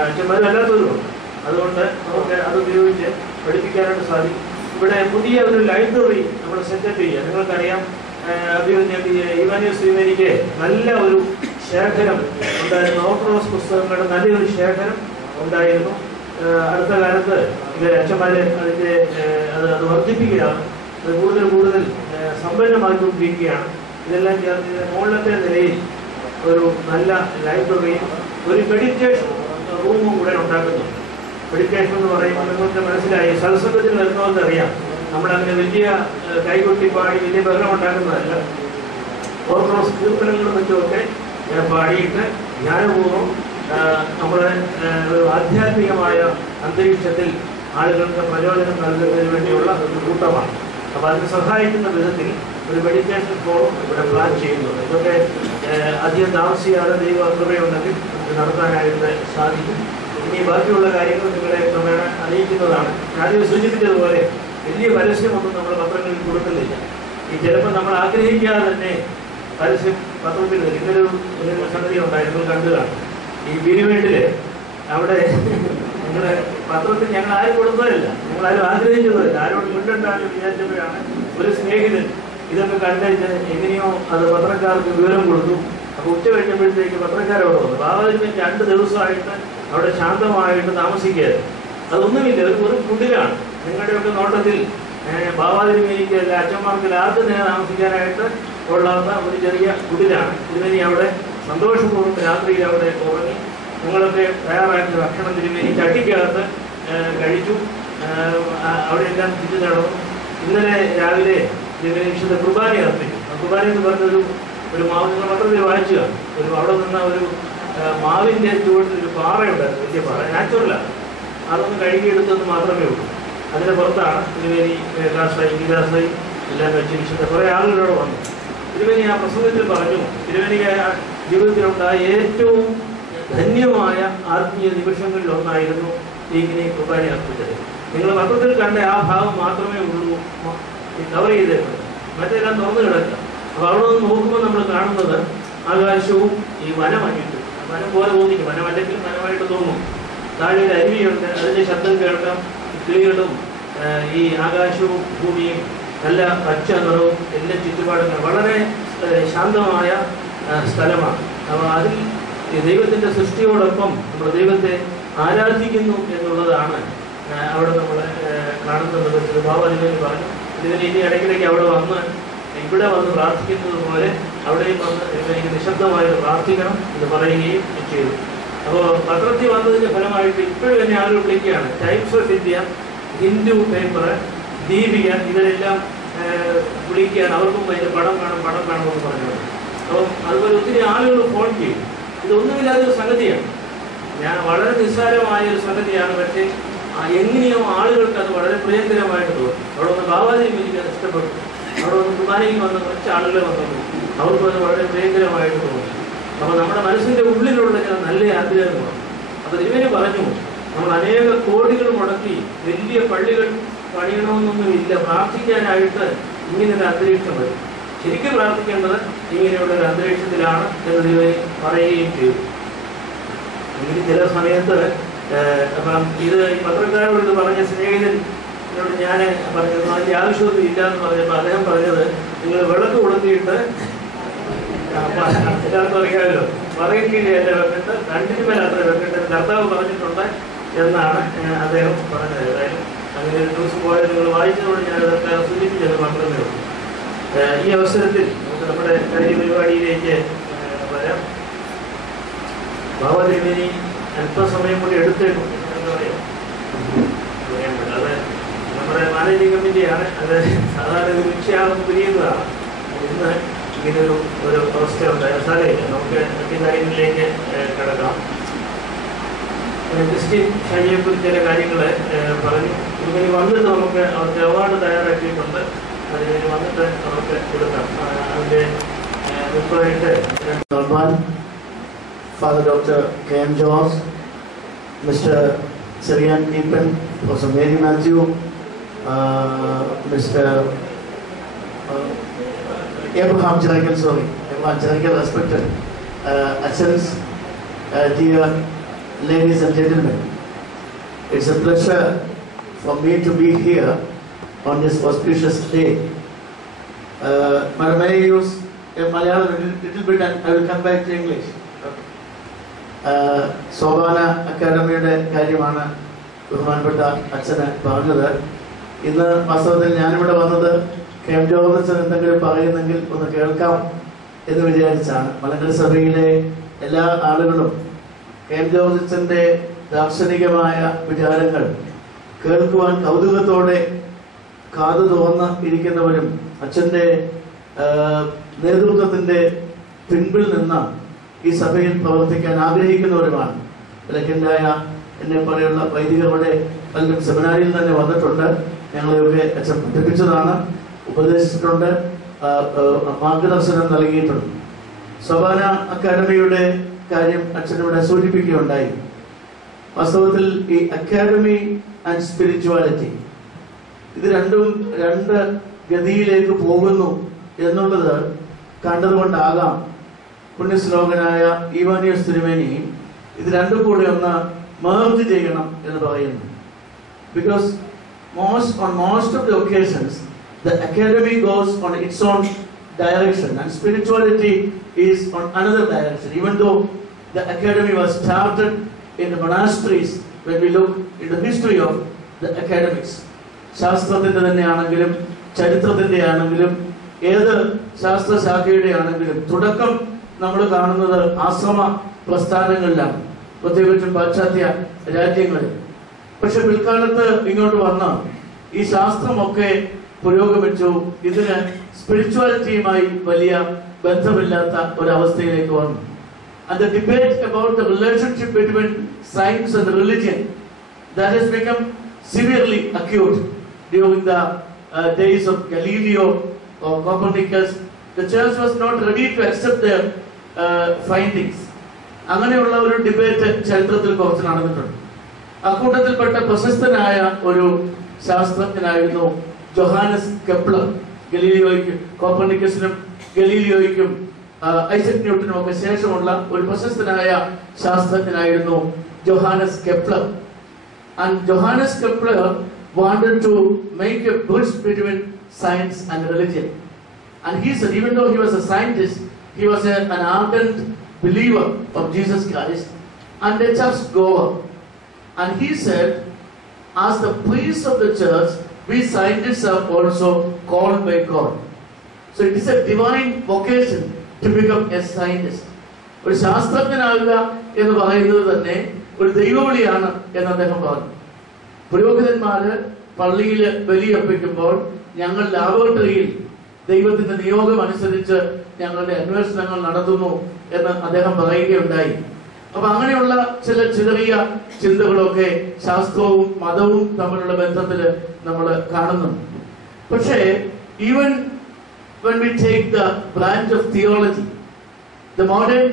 അച്ഛന്മാരല്ലാത്തവരുമുണ്ട്. അതുകൊണ്ട് നമുക്ക് അത് ഉപയോഗിച്ച് പഠിപ്പിക്കാനായിട്ട് സാധിക്കും. ഇവിടെ പുതിയ ഒരു ലൈബ്രറി നമ്മൾ സെറ്റപ്പ് ചെയ്യുക. നിങ്ങൾക്കറിയാം, ഇവാനിയോസ് നല്ല ഒരു ശേഖരം ഉണ്ടായിരുന്നു, ഓർത്തഡോക്സ് പുസ്തകങ്ങളുടെ നല്ലൊരു ശേഖരം ഉണ്ടായിരുന്നു. അടുത്ത കാലത്ത് അച്ഛന്മാർ അത് വർദ്ധിപ്പിക്കുകയാണ്, അത് കൂടുതൽ സമ്പന്നമാക്കിക്കൊണ്ടിരിക്കുകയാണ്. ഇതെല്ലാം ചേർത്ത് മുകളിലത്തെ നിലയിൽ ഒരു നല്ല ലൈബ്രറിയും ഒരു മെഡിറ്റേഷൻ റൂമും കൂടെ ഉണ്ടാക്കുന്നുണ്ട്. മെഡിറ്റേഷൻ എന്ന് പറയുമ്പോൾ നിങ്ങൾക്ക് മനസ്സിലായി, സത്സംഗത്തിൽ വരുന്നവർക്ക് അറിയാം, നമ്മളങ്ങനെ വലിയ കൈകൊട്ടി പാടി വലിയ ബഹളം ഉണ്ടാക്കുന്നതല്ല. ഓർത്തഡോക്സ് കീർത്തനങ്ങളും മറ്റുമൊക്കെ പാടിയിട്ട് ജ്ഞാനപൂർവ്വം നമ്മുടെ ഒരു ആധ്യാത്മികമായ അന്തരീക്ഷത്തിൽ ആളുകൾക്ക് പ്രചോദനം നൽകുന്നതിന് വേണ്ടിയുള്ള ഒരു കൂട്ടമാണ്. അപ്പോൾ അതിന് സഹായിക്കുന്ന വിധത്തിൽ ഒരു മെഡിറ്റേഷൻ ഫോറം ഇവിടെ പ്ലാൻ ചെയ്യുന്നുണ്ട്. ഇതൊക്കെ അധികം താമസിയാതെ ദൈവകൃപയുണ്ടെങ്കിൽ ഇത് നടത്താനായിട്ട് സാധിക്കും. ഇനി ബാക്കിയുള്ള കാര്യങ്ങൾ നിങ്ങളെ ക്രമേണ അറിയിക്കുന്നതാണ്. ആദ്യം സൂചിപ്പിച്ചതുപോലെ വലിയ പരസ്യമൊന്നും നമ്മൾ പത്രങ്ങളിൽ കൊടുക്കുന്നില്ല. ഈ ചിലപ്പോൾ നമ്മൾ ആഗ്രഹിക്കാതെ തന്നെ പരസ്യം പത്രത്തിൽ വരും. ഇതൊരു സംഗതി ഉണ്ടായിരുന്നു, കണ്ടുകാണ്. ഈ പിരിവേണ്ടില് അവിടെ നിങ്ങളുടെ പത്രത്തിൽ ഞങ്ങൾ ആരും കൊടുത്തതല്ല, ഞങ്ങളാരും ആഗ്രഹിച്ചതല്ല, ആരോട് മുണ്ടുണ്ടാകും വിചാരിച്ചപ്പോഴാണ് ഒരു സ്നേഹിതൻ ഇതൊക്കെ കണ്ടതിന് എങ്ങനെയോ അത് പത്രക്കാർക്ക് വിവരം കൊടുത്തു. അപ്പോൾ ഉച്ച കഴിഞ്ഞപ്പോഴത്തേക്ക് പത്രക്കാരവിടെ വന്നു. ബാബാതിരുമേനി 2 ദിവസമായിട്ട് അവിടെ ശാന്തമായിട്ട് താമസിക്കുകയായിരുന്നു. അതൊന്നുമില്ല, ഒരു കുടിലാണ്. നിങ്ങളുടെയൊക്കെ നോട്ടത്തിൽ ബാബാതിരുമേനിക്ക് അച്ഛന്മാർക്ക് ആദ്യം തന്നെ താമസിക്കാനായിട്ട് കൊള്ളാത്ത ഒരു ചെറിയ കുടിലാണ്. തിരുമേനി അവിടെ സന്തോഷപൂർവ്വം രാത്രിയിൽ അവിടെ ഉറങ്ങി. ഞങ്ങളൊക്കെ തയ്യാറാക്കിയ ഭക്ഷണം തിരുമേനി ചട്ടിക്കകത്ത് കഴിച്ചു. അവിടെയെല്ലാം ചുറ്റി നടന്നു. ഇന്നലെ രാവിലെ വിശുദ്ധ കുർബാന അർപ്പിച്ചു. കുർബാന എന്ന് പറഞ്ഞൊരു മാവ് പത്രത്തിൽ വായിച്ചു കാണും. അവിടെ നിന്ന ഒരു മാവിൻ്റെ ചുവട്ടിൽ ഒരു പാറയുണ്ടായിരുന്നു, വലിയ പാറ, നാച്ചുറലാണ്. അതൊന്ന് കഴുകിയെടുത്തെന്ന് മാത്രമേ ഉള്ളൂ. അതിൻ്റെ പുറത്താണ് തിരുമേനി ഗീതാസായി എല്ലാം വെച്ച് വിശുദ്ധ കുറേ ആളുകളോട് വന്നു. തിരുമേനി ആ പ്രസംഗത്തിൽ പറഞ്ഞു, തിരുമേനി ജീവിതത്തിലുണ്ടായ ഏറ്റവും ധന്യമായ ആത്മീയ നിമിഷങ്ങളിൽ ഒന്നായിരുന്നു ഇങ്ങനെ കുർബാന അർപ്പിച്ചത്. നിങ്ങൾ പത്രത്തിൽ കണ്ട ആ ഭാഗം മാത്രമേ ഉള്ളൂ കവർ ചെയ്തേക്കുന്നത്, മറ്റെല്ലാം തുറന്നു കിടക്കുക. അപ്പോൾ അവിടെ നിന്ന് നോക്കുമ്പോൾ നമ്മൾ കാണുന്നത് ആകാശവും ഈ വനമായിട്ട്, വനം പോലെ തോന്നിക്കും, വനമല്ലെങ്കിൽ വനമായിട്ട് തോന്നും. താഴെ ഒരു അരുവിയുണ്ട്, അതിൻ്റെ ശബ്ദം കേൾക്കാം, കിളികളും ഈ ആകാശവും ഭൂമിയും നല്ല പച്ച നിറവും എല്ലാം ചുറ്റുപാടും വളരെ ശാന്തമായ സ്ഥലമാണ്. അപ്പോൾ അതിൽ ദൈവത്തിൻ്റെ സൃഷ്ടിയോടൊപ്പം നമ്മൾ ദൈവത്തെ ആരാധിക്കുന്നു എന്നുള്ളതാണ് അവിടെ നമ്മൾ കാണുന്നത്. ബാബാദിവന് പറഞ്ഞു, ഇതിന് ഇനി ഇടയ്ക്കിടയ്ക്ക് അവിടെ വന്ന് ഇവിടെ വന്ന് പ്രാർത്ഥിക്കുന്നത് പോലെ അവിടെയും വന്ന് എനിക്ക് നിശബ്ദമായിട്ട് പ്രാർത്ഥിക്കണം എന്ന് പറയുകയും ചെയ്തു. അപ്പോൾ പത്രത്തിൽ വന്നതിൻ്റെ ഫലമായിട്ട് ഇപ്പോഴും എന്നെ ആളുകൾ വിളിക്കുകയാണ്. Times of India, Hindu paper, Deepika, ഇതിലെല്ലാം വിളിക്കുകയാണ്. അവർക്കും അതിൻ്റെ പടം വേണമെന്ന് പറഞ്ഞത്. അപ്പം അതുപോലെ ഒത്തിരി ആളുകൾ ഫോൺ ചെയ്യും. ഇതൊന്നുമില്ലാതൊരു സംഗതിയാണ്, ഞാൻ വളരെ നിസ്സാരമായ ഒരു സംഗതിയാണ്. പക്ഷേ എങ്ങനെയോ ആളുകൾക്ക് അത് വളരെ പ്രിയങ്കരമായിട്ട് തോന്നി. അവിടെ ഒന്ന് ബാബാജി എനിക്ക് ഇഷ്ടപ്പെട്ടു, അവിടെ ഒന്ന് കുർബാനയിൽ വന്ന കുറച്ച് ആളുകൾ വന്നു, അവർക്കും അത് വളരെ പ്രിയങ്കരമായിട്ട് തോന്നി. അപ്പോൾ നമ്മുടെ മനസ്സിൻ്റെ ഉള്ളിലുള്ള ചില നല്ല ആഗ്രഹങ്ങളാണ്. അപ്പോൾ ഇവന് പറഞ്ഞു, നമ്മൾ അനേക കോടികൾ മുടക്കി വലിയ പള്ളികൾ പണിയണമെന്നൊന്നുമില്ല, പ്രാർത്ഥിക്കാനായിട്ട് ഇങ്ങനൊരു അന്തരീക്ഷം വരും. ശരിക്കും പ്രാർത്ഥിക്കേണ്ടത് ഇങ്ങനെയുള്ളൊരു അന്തരീക്ഷത്തിലാണ് എന്ന് ഇവന് പറയുകയും ചെയ്തു. എങ്കിൽ ചില സമയത്ത് അപ്പം ഇത് ഈ പത്രക്കാരോട് ഇത് പറഞ്ഞ സ്നേഹിതൻ എന്നോട് ഞാൻ പറഞ്ഞത് അതിൻ്റെ ആവശ്യമൊന്നും ഇല്ല എന്ന് പറഞ്ഞപ്പോൾ അദ്ദേഹം പറഞ്ഞത്, നിങ്ങൾ വിളക്ക് കൊടുത്തിട്ട് എല്ലാവർക്കും അറിയാമല്ലോ, പറയിക്കീഴല്ല വെക്കേണ്ടത്, രണ്ടിന് മേലെ അത്ര വെക്കേണ്ടത് കർത്താവ് പറഞ്ഞിട്ടുണ്ട് എന്നാണ് അദ്ദേഹം പറഞ്ഞത്. ഏതായാലും അങ്ങനെ ഒരു ന്യൂസ് പോയത് നിങ്ങൾ വായിച്ചതോട് ഞാൻ ഇതൊക്കെ സൂചിപ്പിച്ചത് മാത്രമേ ഉള്ളൂ. ഈ അവസരത്തിൽ നമുക്ക് നമ്മുടെ കാര്യപരിപാടിയിലേക്ക് വരാം. ബാബാദേവിനി അല്പസമയം കൂടി എടുത്തേക്കും, എന്താ പറയുക, അത് നമ്മുടെ മാനേജിംഗ് കമ്മിറ്റിയാണ്, അത് സാധാരണ ഒരു ഉച്ചയാകും പിരിയുന്നതാണ്. ഇന്ന് ഇങ്ങനൊരു അവസ്ഥ ഉണ്ടായ സാരമില്ല, നമുക്ക് മറ്റു കാര്യങ്ങളിലേക്ക് കിടക്കാം. ക്രിസ്ത്യൻ ഷാജിയെക്കുറിച്ച് ചില കാര്യങ്ങൾ പറഞ്ഞു. ഇങ്ങനെ വന്നിട്ട് നമുക്ക് അവർക്ക് അവാർഡ് തയ്യാറാക്കിയിട്ടുണ്ട്, അതിന് വന്നിട്ട് അവർക്ക് കൊടുക്കാം. അതിൻ്റെ മുമ്പായിട്ട് Father Dr. K.M. George, Mr. Syrian Keepan, Professor Mary Matthew, Mr. Abraham Jericho, respected Achans, dear ladies and gentlemen. It's a pleasure for me to be here on this auspicious day. Madam, may I use Malayalam a little bit and I will come back to English. സോപാന അക്കാദമിയുടെ കാര്യമാണ് ബഹുമാനപ്പെട്ട അച്ഛന് പറഞ്ഞത്. ഇന്ന് വാസ്തവത്തിൽ ഞാനിവിടെ വന്നത് കെ.എം. ജോർജ് അച്ഛൻ എന്തെങ്കിലും പറയുന്നെങ്കിൽ ഒന്ന് കേൾക്കാം എന്ന് വിചാരിച്ചാണ്. മലങ്കര സഭയിലെ എല്ലാ ആളുകളും കെ.എം. ജോർജ് അച്ഛൻ്റെ ദാർശനികമായ വിചാരങ്ങൾ കേൾക്കുവാൻ കൗതുകത്തോടെ കാതു തുറന്ന് ഇരിക്കുന്നവരും അച്ഛൻ്റെ നേതൃത്വത്തിൻ്റെ പിൻപിൽ നിന്ന് ഈ സഭയിൽ പ്രവർത്തിക്കാൻ ആഗ്രഹിക്കുന്നവരുമാണ്. ഇലക്കൻ്റായ എന്നെ പോലെയുള്ള വൈദികരുടെ പലരും സെമിനാരിയിൽ തന്നെ വന്നിട്ടുണ്ട്. ഞങ്ങളെയൊക്കെ അച്ഛൻ പഠിപ്പിച്ചതാണ്, ഉപദേശിച്ചിട്ടുണ്ട്, മാർഗദർശനം നൽകിയിട്ടുണ്ട്. സോപാന അക്കാദമിയുടെ കാര്യം അച്ഛനിവിടെ സൂചിപ്പിക്കുകയുണ്ടായി. വാസ്തവത്തിൽ ഈ അക്കാദമി ആൻഡ് സ്പിരിച്വാലിറ്റി ഇത് രണ്ടും രണ്ട് ഗതിയിലേക്ക് പോകുന്നു എന്നുള്ളത് കണ്ടതുകൊണ്ടാകാം പുണ്യശ്ലോകനായ ഈവാനിയോസ് തിരുമേനി ഇത് രണ്ടും കൂടി ഒന്ന് merge ചെയ്യണം എന്ന് പറയുന്നു. Because on most of the occasions the academy goes on its own direction and spirituality is on another direction. Even though the academy was started in the monasteries, when we look in the history of the academics, ശാസ്ത്രത്തിന്റെ തന്നെയാണെങ്കിലും ചരിത്രത്തിന്റെ ആണെങ്കിലും ഏത് ശാസ്ത്രശാഖയുടെ ആണെങ്കിലും തുടക്കം നമ്മൾ കാണുന്നത് ആശ്രമ പ്രസ്ഥാനങ്ങളിലാണ്, പ്രത്യേകിച്ചും പാശ്ചാത്യ രാജ്യങ്ങളിൽ. പക്ഷെ പിൽക്കാലത്ത് ഇങ്ങോട്ട് വന്ന ഈ ശാസ്ത്രമൊക്കെ പുരോഗമിച്ചു, ഇതിന് സ്പിരിച്വാലിറ്റിയുമായി വലിയ ബന്ധമില്ലാത്ത ഒരവസ്ഥയിലേക്ക് വന്നു. And the debate about the relationship between science and religion, that has become severely acute during the days of Galileo or Copernicus. The church was not ready to accept their findings. അങ്ങനെയുള്ള ഒരു ഡിബേറ്റ് ചരിത്രത്തിൽ കുറച്ച് നടന്നിട്ടുണ്ട്. അക്കൂട്ടത്തിൽപ്പെട്ട പ്രശസ്തനായ ഒരു ശാസ്ത്രജ്ഞനായിരുന്നു ജോഹാനസ് കെപ്ലർ. ഗലീലിയോയ്ക്കും കോപ്പർനിക്കസിനും ഗലീലിയോയ്ക്കും ഐസക് ന്യൂട്ടനും ഒക്കെ ശേഷമുള്ള ഒരു പ്രശസ്തനായ ശാസ്ത്രജ്ഞനായിരുന്നു Johannes Kepler. And Johannes Kepler wanted to make a bridge between science and religion. And he said, even though he was a scientist, he was an ardent believer of Jesus Christ and a church goer. And he said, as the priests of the church, we scientists are also called by God. So it is a divine vocation to become a scientist. ഒരു ശാസ്ത്രജ്ഞനാകുക എന്ന് പറയുന്നത് തന്നെ ഒരു ദൈവവിളിയാണ് എന്ന് അദ്ദേഹം പറഞ്ഞു. പുരോഹിതന്മാര് പള്ളിയിൽ ബലിയർപ്പിക്കുമ്പോൾ ഞങ്ങൾ ലാബോറട്ടറിയിൽ ദൈവത്തിന്റെ നിയോഗം അനുസരിച്ച് ഞങ്ങളുടെ അന്വേഷണങ്ങൾ നടത്തുന്നു എന്ന് അദ്ദേഹം പറയുകയുണ്ടായി. അപ്പൊ അങ്ങനെയുള്ള ചില ചെറിയ ചിന്തകളൊക്കെ ശാസ്ത്രവും മതവും തമ്മിലുള്ള ബന്ധത്തിൽ നമ്മൾ കാണുന്നുണ്ട്. പക്ഷേ even when we take the branch of theology, the modern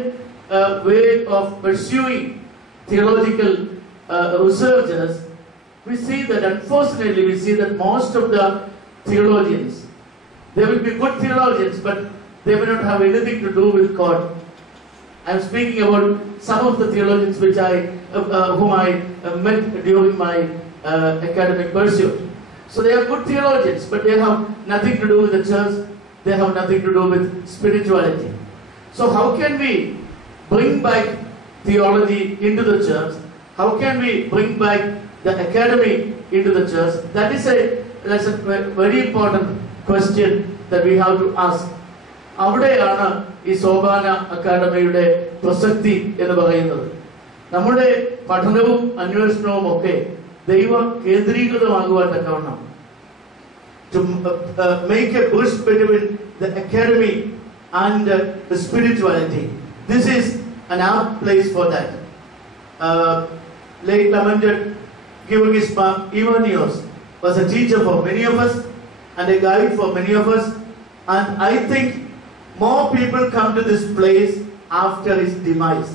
way of pursuing theological researchers, we see that unfortunately we see that most of the theologians, they will be good theologians, but they may not have anything to do with God. I am speaking about some of the theologians which whom I met during my academic pursuit. So they are good theologians, but they have nothing to do with the church. They have nothing to do with spirituality. So how can we bring back theology into the church? How can we bring back the academy into the church? That's a very important question that we have to ask. അവിടെയാണ് ഈ സോപാന അക്കാദമിയുടെ പ്രസക്തി എന്ന് പറയുന്നത്. നമ്മുടെ പഠനവും അന്വേഷണവും ഒക്കെ ദൈവ കേന്ദ്രീകൃതമാകുവാൻ തക്കവണ്ണം, to make a bridge between the academy and the spirituality. This is an apt place for that. Late lamented Georgis Ivanios was a teacher for many of us and a guide for many of us, and I think more people come to this place after his demise.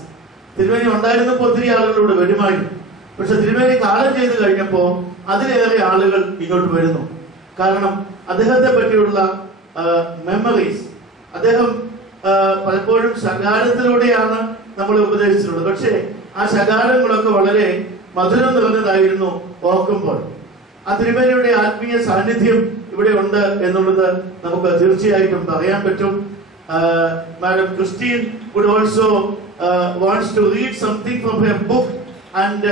തിരുമേനി ഉണ്ടായിരുന്നപ്പോൾ ഒത്തിരി ആളുകളോട് വരുമായിരുന്നു. പക്ഷെ തിരുമേനി കാലം ചെയ്ത് കഴിഞ്ഞപ്പോൾ അതിലേറെ ആളുകൾ ഇങ്ങോട്ട് വരുന്നു. കാരണം അദ്ദേഹത്തെ പറ്റിയുള്ള മെമ്മറീസ്, അദ്ദേഹം പലപ്പോഴും ശകാരത്തിലൂടെയാണ് നമ്മളെ ഉപദേശിച്ചിട്ടുള്ളത്. പക്ഷേ ആ ശകാരങ്ങളൊക്കെ വളരെ മധുരം നിറഞ്ഞതായിരുന്നു ഓർക്കുമ്പോൾ. ആ തിരുമേനിയുടെ ആത്മീയ സാന്നിധ്യം ഇവിടെ ഉണ്ട് എന്നുള്ളത് നമുക്ക് തീർച്ചയായിട്ടും പറയാൻ പറ്റും. Madam Christine would also wants to read something from her book, and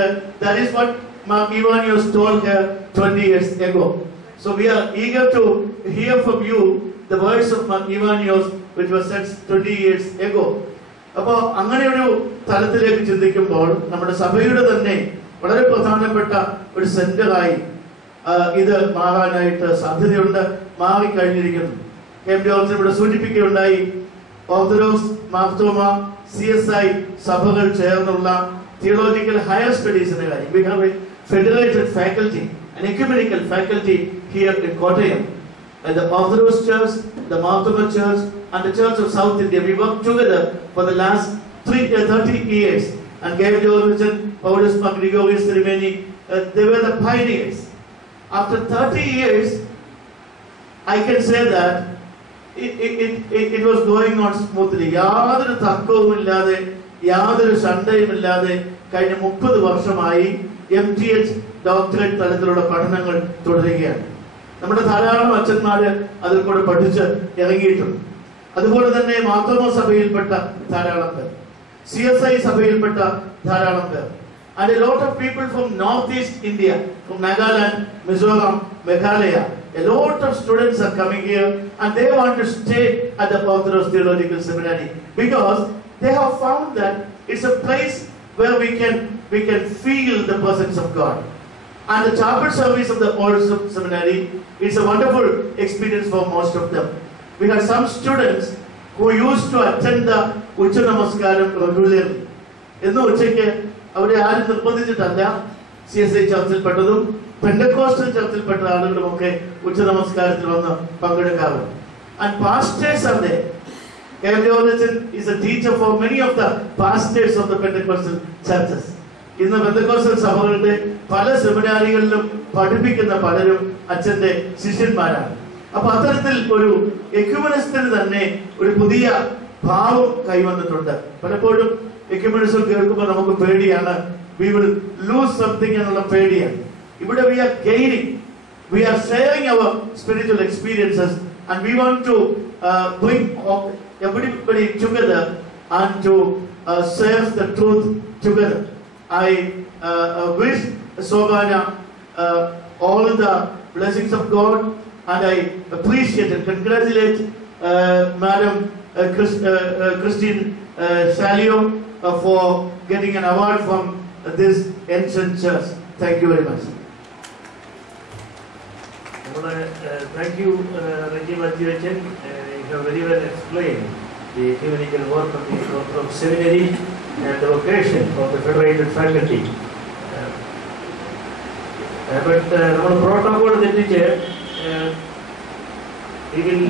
that is what Mark Ivanios told her 20 years ago. So we are eager to hear from you the words of Mark Ivanios which was said 20 years ago. അപ്പോൾ അങ്ങനെ ഒരു തലത്തിലേക്ക് ചിന്തിക്കുമ്പോൾ നമ്മുടെ സഭയുടെ തന്നെ വളരെ പ്രധാനപ്പെട്ട ഒരു സെന്ററായി ഇത് മാറാനായിട്ട് സാധ്യതയുണ്ട്, മാറിക്കഴിഞ്ഞിരിക്കുന്നു. ഇവിടെ സൂചിപ്പിക്കുകയുണ്ടായി, ഓർത്തഡോക്സ്, മാർത്തോമ, CSI സഭകൾ ചേർന്നുള്ള തിയോളജിക്കൽ ഹയർ സ്റ്റഡീസിന്റെ കാര്യം. We have a federated faculty, an ecumenical faculty here in Kottayam. The Orthodox Church, the Marthoma Church, and the Church of South India, we worked together for the last 30 years. And Gabriel Origin, Paulus Gregorius Rimeni, they were the pioneers. After 30 years, I can say that it was going on smoothly. യാതൊരു തർക്കവുമില്ലാതെ, യാതൊരു ശണ്ടയുമില്ലാതെ കഴിഞ്ഞ 30 വർഷമായി MTH ഡോക്ടറേറ്റ് തലത്തിലുള്ള പഠനങ്ങൾ തുടരുകയാണ്. നമ്മുടെ ധാരാളം അച്ഛന്മാര് അതിൽ കൂടെ പഠിച്ച് ഇറങ്ങിയിട്ടുണ്ട്. അതുപോലെ തന്നെ മാർത്തോമ സഭയിൽപ്പെട്ട ധാരാളം പേർ, CSI സഭയിൽപ്പെട്ട ധാരാളം പേർ, and a lot of people from northeast India, from Nagaland, Mizoram, Meghalaya. A lot of students are coming here and they want to stay at the Orthodox Theological Seminary because they have found that it's a place where we can feel the presence of God. And the chapel service of the Orthodox Seminary is a wonderful experience for most of them. We had some students who used to attend the Ucha Namaskaram regularly. ഇന്ന് ഉച്ചയ്ക്ക് അവരെ ആരും നിർബന്ധിച്ചിട്ടല്ല, CSI ചർച്ചിൽപ്പെട്ടതും പെന്തക്കോസ്റ്റൽ ചർച്ചിൽപ്പെട്ട ആളുകളുമൊക്കെ ഉച്ച നമസ്കാരത്തിൽ വന്ന് പങ്കെടുക്കാറുണ്ട്. And pastors are there. Gabriel Origin is a teacher for many of the pastors of the Pentecostal churches. ഇന്ന് പെന്തക്കോസ്റ്റൽ സഭകളുടെ പല സെമിനാരികളിലും പഠിപ്പിക്കുന്ന പലരും അച്ഛന്റെ ശിഷ്യന്മാരാണ്. അപ്പൊ അത്തരത്തിൽ ഒരു എക്യുമെനിസത്തിന് തന്നെ ഒരു പുതിയ ഭാവം കൈവന്നിട്ടുണ്ട്. പലപ്പോഴും എക്യുമെനിസം കേൾക്കുമ്പോൾ നമുക്ക് പേടിയാണ്, we will lose something എന്നുള്ള പേടിയാണ്. ഇവിടെ we are gaining, we are sharing our spiritual experiences and we want to bring everybody together and to share the truth together. I wish Sobana all the blessings of God, and I appreciate and congratulate Madam Christine Salio for getting an award from this ancient church. Thank you very much. Thank you, Reggie Mathieuchen. You have very well explained the ecumenical work of the Orthodox Seminary and the vocation of the federated faculty. But our protocol that we will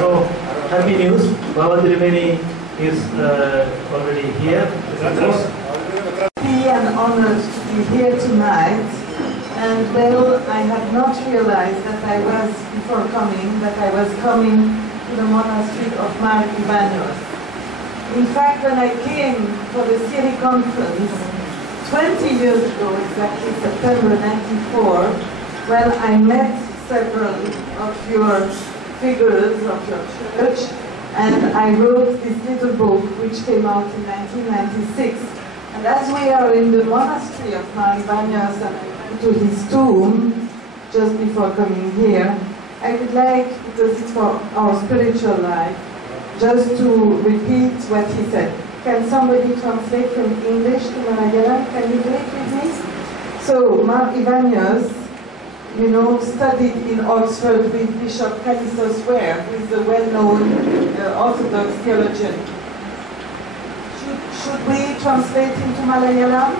so happy news. Baba Triveni is already here. I'm honored to be here tonight, and well, I had not realized that before coming, that I was coming to the monastery of Mar Ivanios. In fact, when I came for the Syri conference 20 years ago, exactly September 94, well, I met several of your figures of your church, and I wrote this little book which came out in 1996. And as we are in the monastery of Mar Ivanios and I went to his tomb just before coming here, I would like, because it's for our spiritual life, just to repeat what he said. Can somebody translate from English to Malayalam? Can you do it with me? So, Mar Ivanios, you know, studied in Oxford with Bishop Callistus Ware, who is a well-known Orthodox theologian. Should we translate into Malayalam?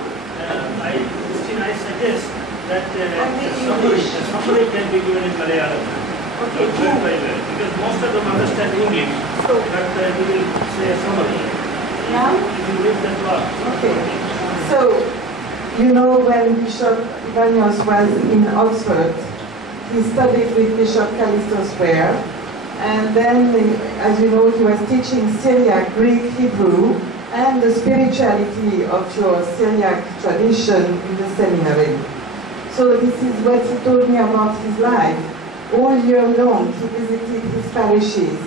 I suggest that somebody can be given in Malayalam. Okay, very well, because most of them understand English, but we will say a summary. Yeah? If you read that part. Okay. So, you know, when Bishop Ivanios was in Oxford, he studied with Bishop Callistus Ware, and then, as you know, he was teaching Syriac, Greek, Hebrew, and the spirituality of your Syriac tradition in the seminary. So this is what he told me about his life. All year long, he visited his parishes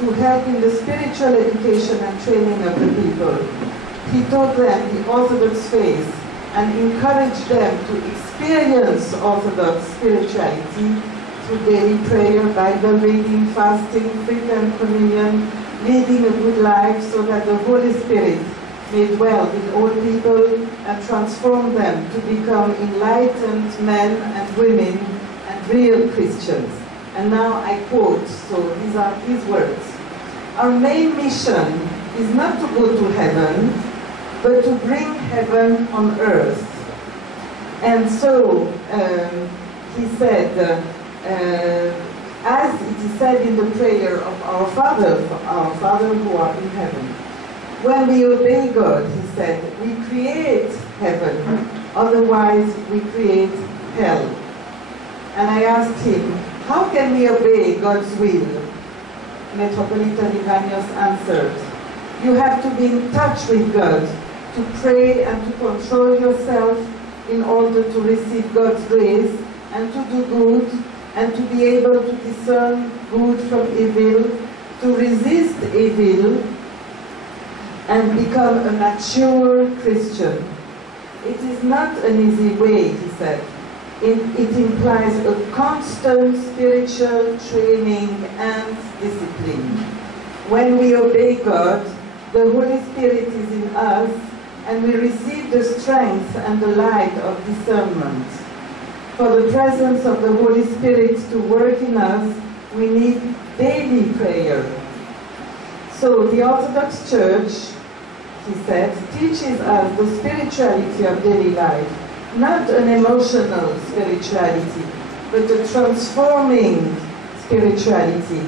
to help in the spiritual education and training of the people. He taught them the Orthodox faith and encouraged them to experience Orthodox spirituality through daily prayer, Bible reading, fasting, frequent communion, leading a good life so that the Holy Spirit may dwell with all people and transform them to become enlightened men and women and real Christians. And now I quote, so these are his words. Our main mission is not to go to heaven, but to bring heaven on earth. And so he said, as it is said in the prayer of our Father who are in heaven, when we obey God, he said, we create heaven, otherwise we create hell. And I asked him, how can we obey God's will? Metropolitan Ivanios answered, you have to be in touch with God, to pray and to control yourself in order to receive God's grace and to do good, and to be able to discern good from evil, to resist evil, and become a mature Christian. It is not an easy way, he said. It implies a constant spiritual training and discipline. When we obey God, the Holy Spirit is in us, and we receive the strength and the light of discernment. For the presence of the Holy Spirit to work in us, we need daily prayer. So the Orthodox Church, he said, teaches us the spirituality of daily life, not an emotional spirituality, but a transforming spirituality,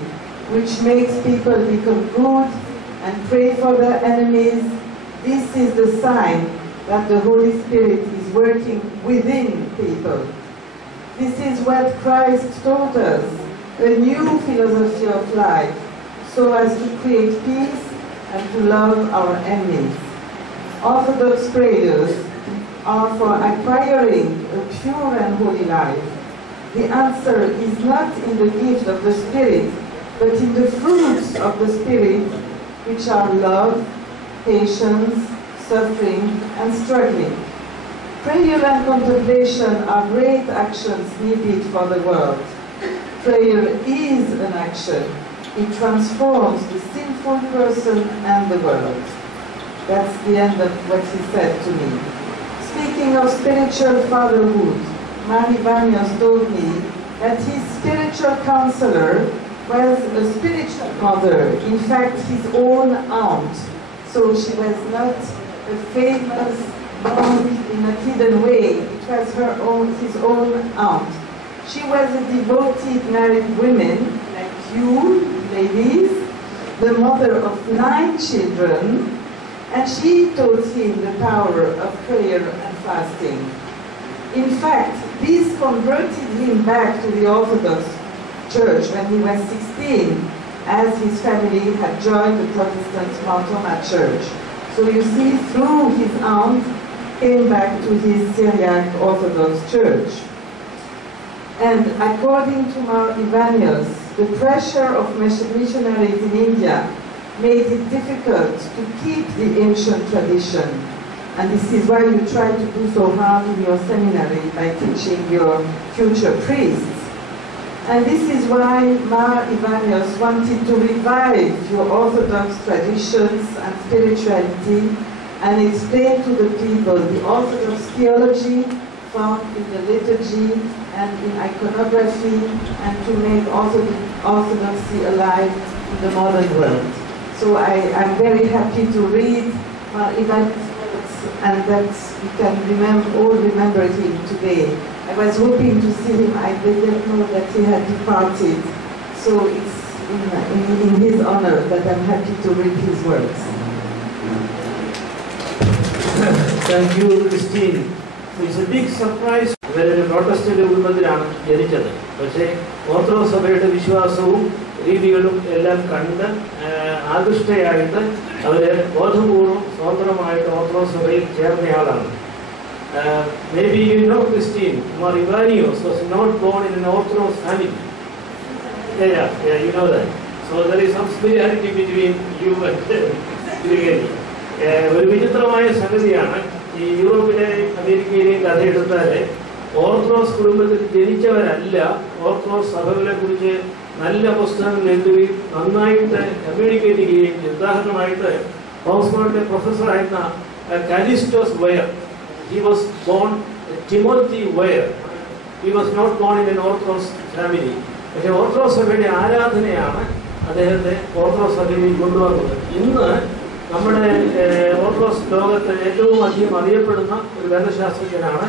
which makes people become good and pray for their enemies. This is the sign that the Holy Spirit is working within people. This is what Christ taught us, a new philosophy of life, so as to create peace and to love our enemies. Orthodox prayers are for acquiring a pure and holy life. The answer is not in the gift of the Spirit, but in the fruits of the Spirit, which are love, patience, suffering, and struggling. Prayer and contemplation are great actions needed for the world. Prayer is an action. It transforms the sinful person and the world. That's the end of what he said to me. Speaking of spiritual fatherhood, Mar Ivanios told me that his spiritual counselor was a spiritual mother, in fact his own aunt. So she was not a famous, born in a hidden way. It was his own aunt. She was a devoted married woman, like you, ladies, the mother of 9 children, and she taught him the power of prayer and fasting. In fact, this converted him back to the Orthodox Church when he was 16, as his family had joined the Protestant Martona Church. So you see, through his aunt, came back to his Syriac Orthodox Church. And according to Mar Ivanios, the pressure of missionaries in India made it difficult to keep the ancient tradition. And this is why you try to do so hard in your seminary by teaching your future priests. And this is why Mar Ivanios wanted to revive your Orthodox traditions and spirituality and explain to the people the Orthodox theology found in the liturgy and in iconography, and to make Orthodoxy alive in the modern world. So I'm very happy to read Mar Ivanios' works, and that we can all remember him today. I was hoping to see him. I didn't know that he had departed. So it's in his honor that I'm happy to read his works. Thank you, Christine. It's a big surprise. ഇവരൊരു പ്രൊട്ടസ്റ്റന്റ് കുടുംബത്തിലാണ് ജനിച്ചത്. പക്ഷേ ഓർത്തഡോക്സ് സഭയുടെ വിശ്വാസവും രീതികളും എല്ലാം കണ്ട് ആകൃഷ്ടയായിട്ട് അവര് ബോധപൂർവം സ്വതന്ത്രമായിട്ട് ഓർത്തഡോക്സ് സഭയിൽ ചേർന്നയാളാണ്. Maybe you know, Christine, Mar Ivanios was not born in an Orthodox family. Yeah, you know that. So there is some similarity between you and Grigori. ഒരു വിചിത്രമായ സംഗതിയാണ്, ഈ യൂറോപ്പിലെയും അമേരിക്കയിലെയും കഥയെടുത്താല് ഓർത്തഡോക്സ് കുടുംബത്തിൽ ജനിച്ചവരല്ല ഓർത്തഡോക്സ് സഭകളെ കുറിച്ച് നല്ല പുസ്തകങ്ങൾ എഴുതുകയും നന്നായിട്ട് കമ്മ്യൂണിക്കേറ്റ് ചെയ്യുകയും ചെയ്തു. ഉദാഹരണമായിട്ട് ഓക്സ്ഫോർഡിലെ പ്രൊഫസറായിരുന്ന കാലിസ്റ്റോസ് wire, he was born Timothy Ware. He was not born in an Orthodox family. പക്ഷേ ഓർത്തഡോക്സ് സഭയുടെ ആരാധനയാണ് അദ്ദേഹത്തെ ഓർത്തഡോക്സ് സഭയിൽ കൊണ്ടുവന്നത്. ഇന്ന് നമ്മുടെ ഓർത്തഡോക്സ് ലോകത്ത് ഏറ്റവും അധികം അറിയപ്പെടുന്ന ഒരു വേദശാസ്ത്രജ്ഞനാണ്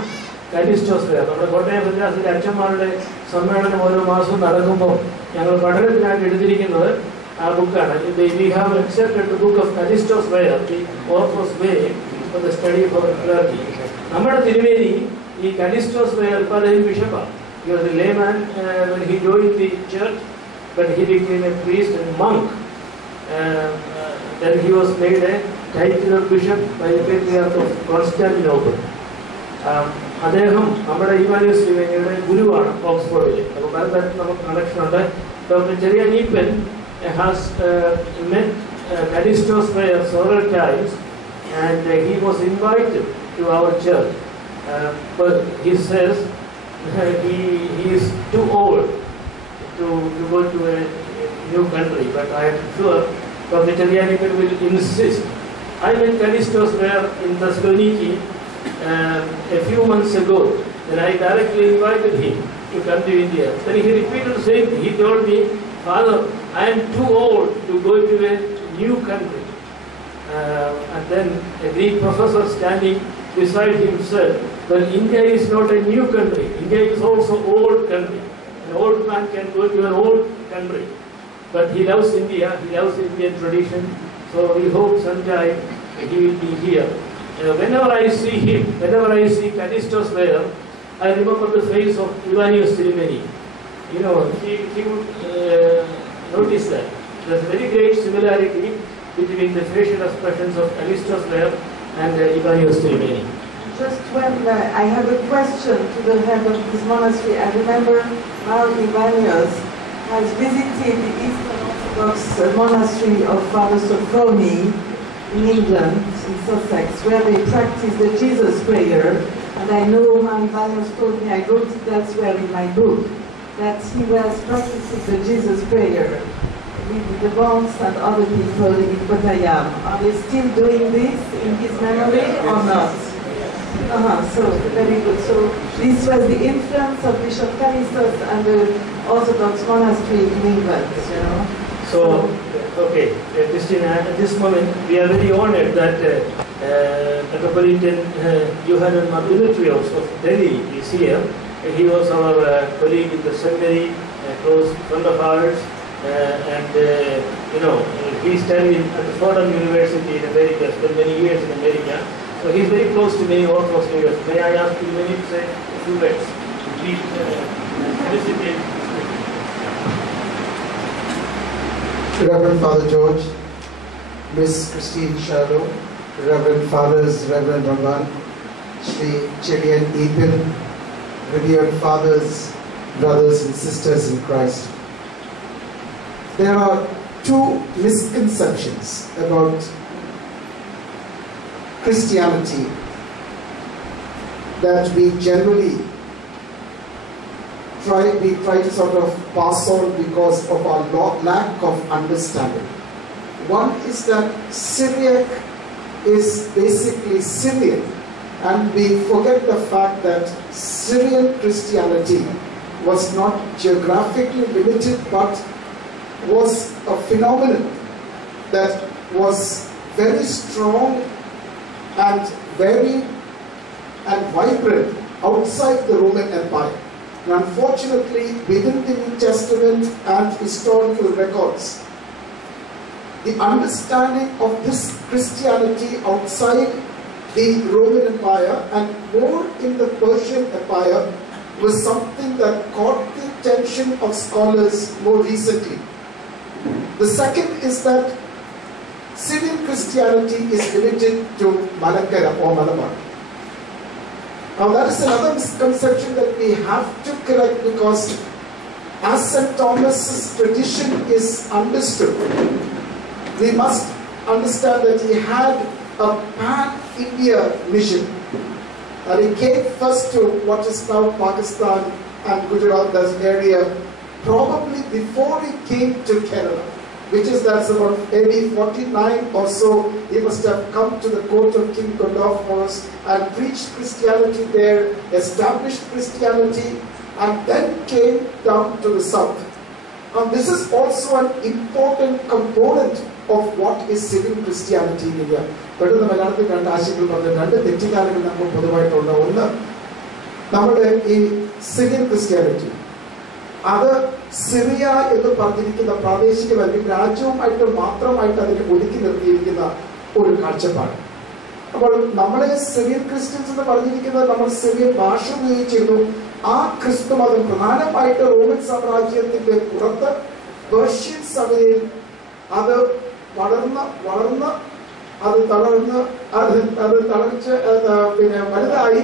കാലിസ്റ്റോസ് വയർ. നമ്മുടെ കോട്ടയം പഞ്ചായത്തിലെ അച്ഛന്മാരുടെ സമ്മേളനം ഓരോ മാസവും നടക്കുമ്പോൾ ഞങ്ങൾ പഠനത്തിനായിട്ട് എഴുതിയിരിക്കുന്നത് ആ ബുക്കാണ്. We have accepted the book of Callistus Ware, the Orthodox way for the study of our clergy. നമ്മുടെ തിരുവേദി ഈ കാലിസ്റ്റോസ് വയർ പലരും ബിഷപ്പാണ്. He was a layman when he joined the church, but he became a priest and monk. Then he was made a titular bishop by the Patriarch of Constantinople. അദ്ദേഹം നമ്മുടെ ഇവാനിയോസ് തിരുവേദിയുടെ ഗുരുവാണ് ഓക്സ്ഫോർഡിൽ. അപ്പോൾ പലതരത്തിൽ നമുക്ക് കണക്ഷൻ ഉണ്ട്. Doctor Cheriyaneeppan has met Callistus Ware several times, and he was invited to our church. But he says he is too old to go to a new country. But I am sure Dr. Cherianipan will insist. I met Callistus Ware in Thessaloniki a few months ago. Then I directly invited him to come to India. Then he repeated the same thing. He told me, "Father, I am too old to go to a new country." And then a Greek professor standing beside him said, "Well, India is not a new country. India is also old country. An old man can go to an old country. But he loves India. He loves Indian tradition. So we hope sometime he will be here. Whenever I see him, whenever I see Callistus there, I remember the face of Ivanius Tirimeni. You know, he would notice that. There's a very great similarity between the facial expressions of Callistus there and Ivanius Tirimeni. Just when I have a question to the head of this monastery, I remember how Ivanius has visited the Eastern Orthodox monastery of Father Sophrony in England, in Sussex, where they practice the Jesus prayer. And I know how Ivanius told me, I wrote it elsewhere in my book, that he was practicing the Jesus prayer with the monks and other people in Kottayam. Are they still doing this in his memory or not? So, very good. So, this was the influence of Bishop Callistus and the Orthodox monastery in England, you know. So, okay, Christina, at this moment, we are very honored that Metropolitan Yohanan Dimitrios of Delhi is here. He was our colleague in the seminary, close friend of ours, and you know, he studied at the Fordham University in America, spent many years in America. So he's very close to many Orthodox leaders. May I ask you to say a few words? Please felicitate. Reverend Father George, Miss Christine Shallow, Reverend Fathers, Reverend Raman, Shri Chilian Ethan, revered fathers, brothers and sisters in Christ. There are two misconceptions about Christianity that we generally try to sort of pass on because of our lack of understanding. One is that Syriac is basically Syrian, and we forget the fact that Syrian Christianity was not geographically limited but was a phenomenon that was very strong and varied and vibrant outside the Roman Empire. And unfortunately, within the New Testament and historical records, the understanding of this Christianity outside the Roman Empire and more in the Persian Empire was something that caught the attention of scholars more recently. The second is that Syrian Christianity is limited to Malankara or Malabar. Now that is another misconception that we have to correct, because as St. Thomas's tradition is understood, we must understand that he had a pan-India mission. And he came first to what is now Pakistan and Gujarat, that area, probably before he came to Kerala, which is that's about AD 49 or so. He must have come to the court of King Godofmos and preached Christianity there, established Christianity, and then came down to the south. And this is also an important component of what is Syrian Christianity in India. But in the Malayalam, രണ്ട് ആശയങ്ങൾ പറഞ്ഞിട്ടുണ്ട്, രണ്ട് തെറ്റിദ്ധാരണകൾ നമുക്ക് പൊതുവായിട്ടുള്ള ഒന്ന്, നമ്മുടെ ഈ സിറിയൻ ക്രിസ്ത്യാനിറ്റി അത് സിറിയ എന്ന് പറഞ്ഞിരിക്കുന്ന പ്രാദേശിക അല്ലെങ്കിൽ രാജ്യവുമായിട്ട് മാത്രമായിട്ട് അതിനെ ഒതുക്കി നിർത്തിയിരിക്കുന്ന ഒരു കാഴ്ചപ്പാട്. അപ്പോൾ നമ്മളെ സിറിയൻ ക്രിസ്ത്യൻസ് എന്ന് പറഞ്ഞിരിക്കുന്നത് നമ്മൾ സിറിയൻ ഭാഷ ഉപയോഗിച്ചിരുന്നു. ആ ക്രിസ്തു മതം പ്രധാനമായിട്ട് റോമൻ സാമ്രാജ്യത്തിന്റെ പുറത്ത് പേർഷ്യൻ സഭയിൽ അത് വളർന്ന് അത് തളർന്ന് അത് തളർച്ച് പിന്നെ വലുതായി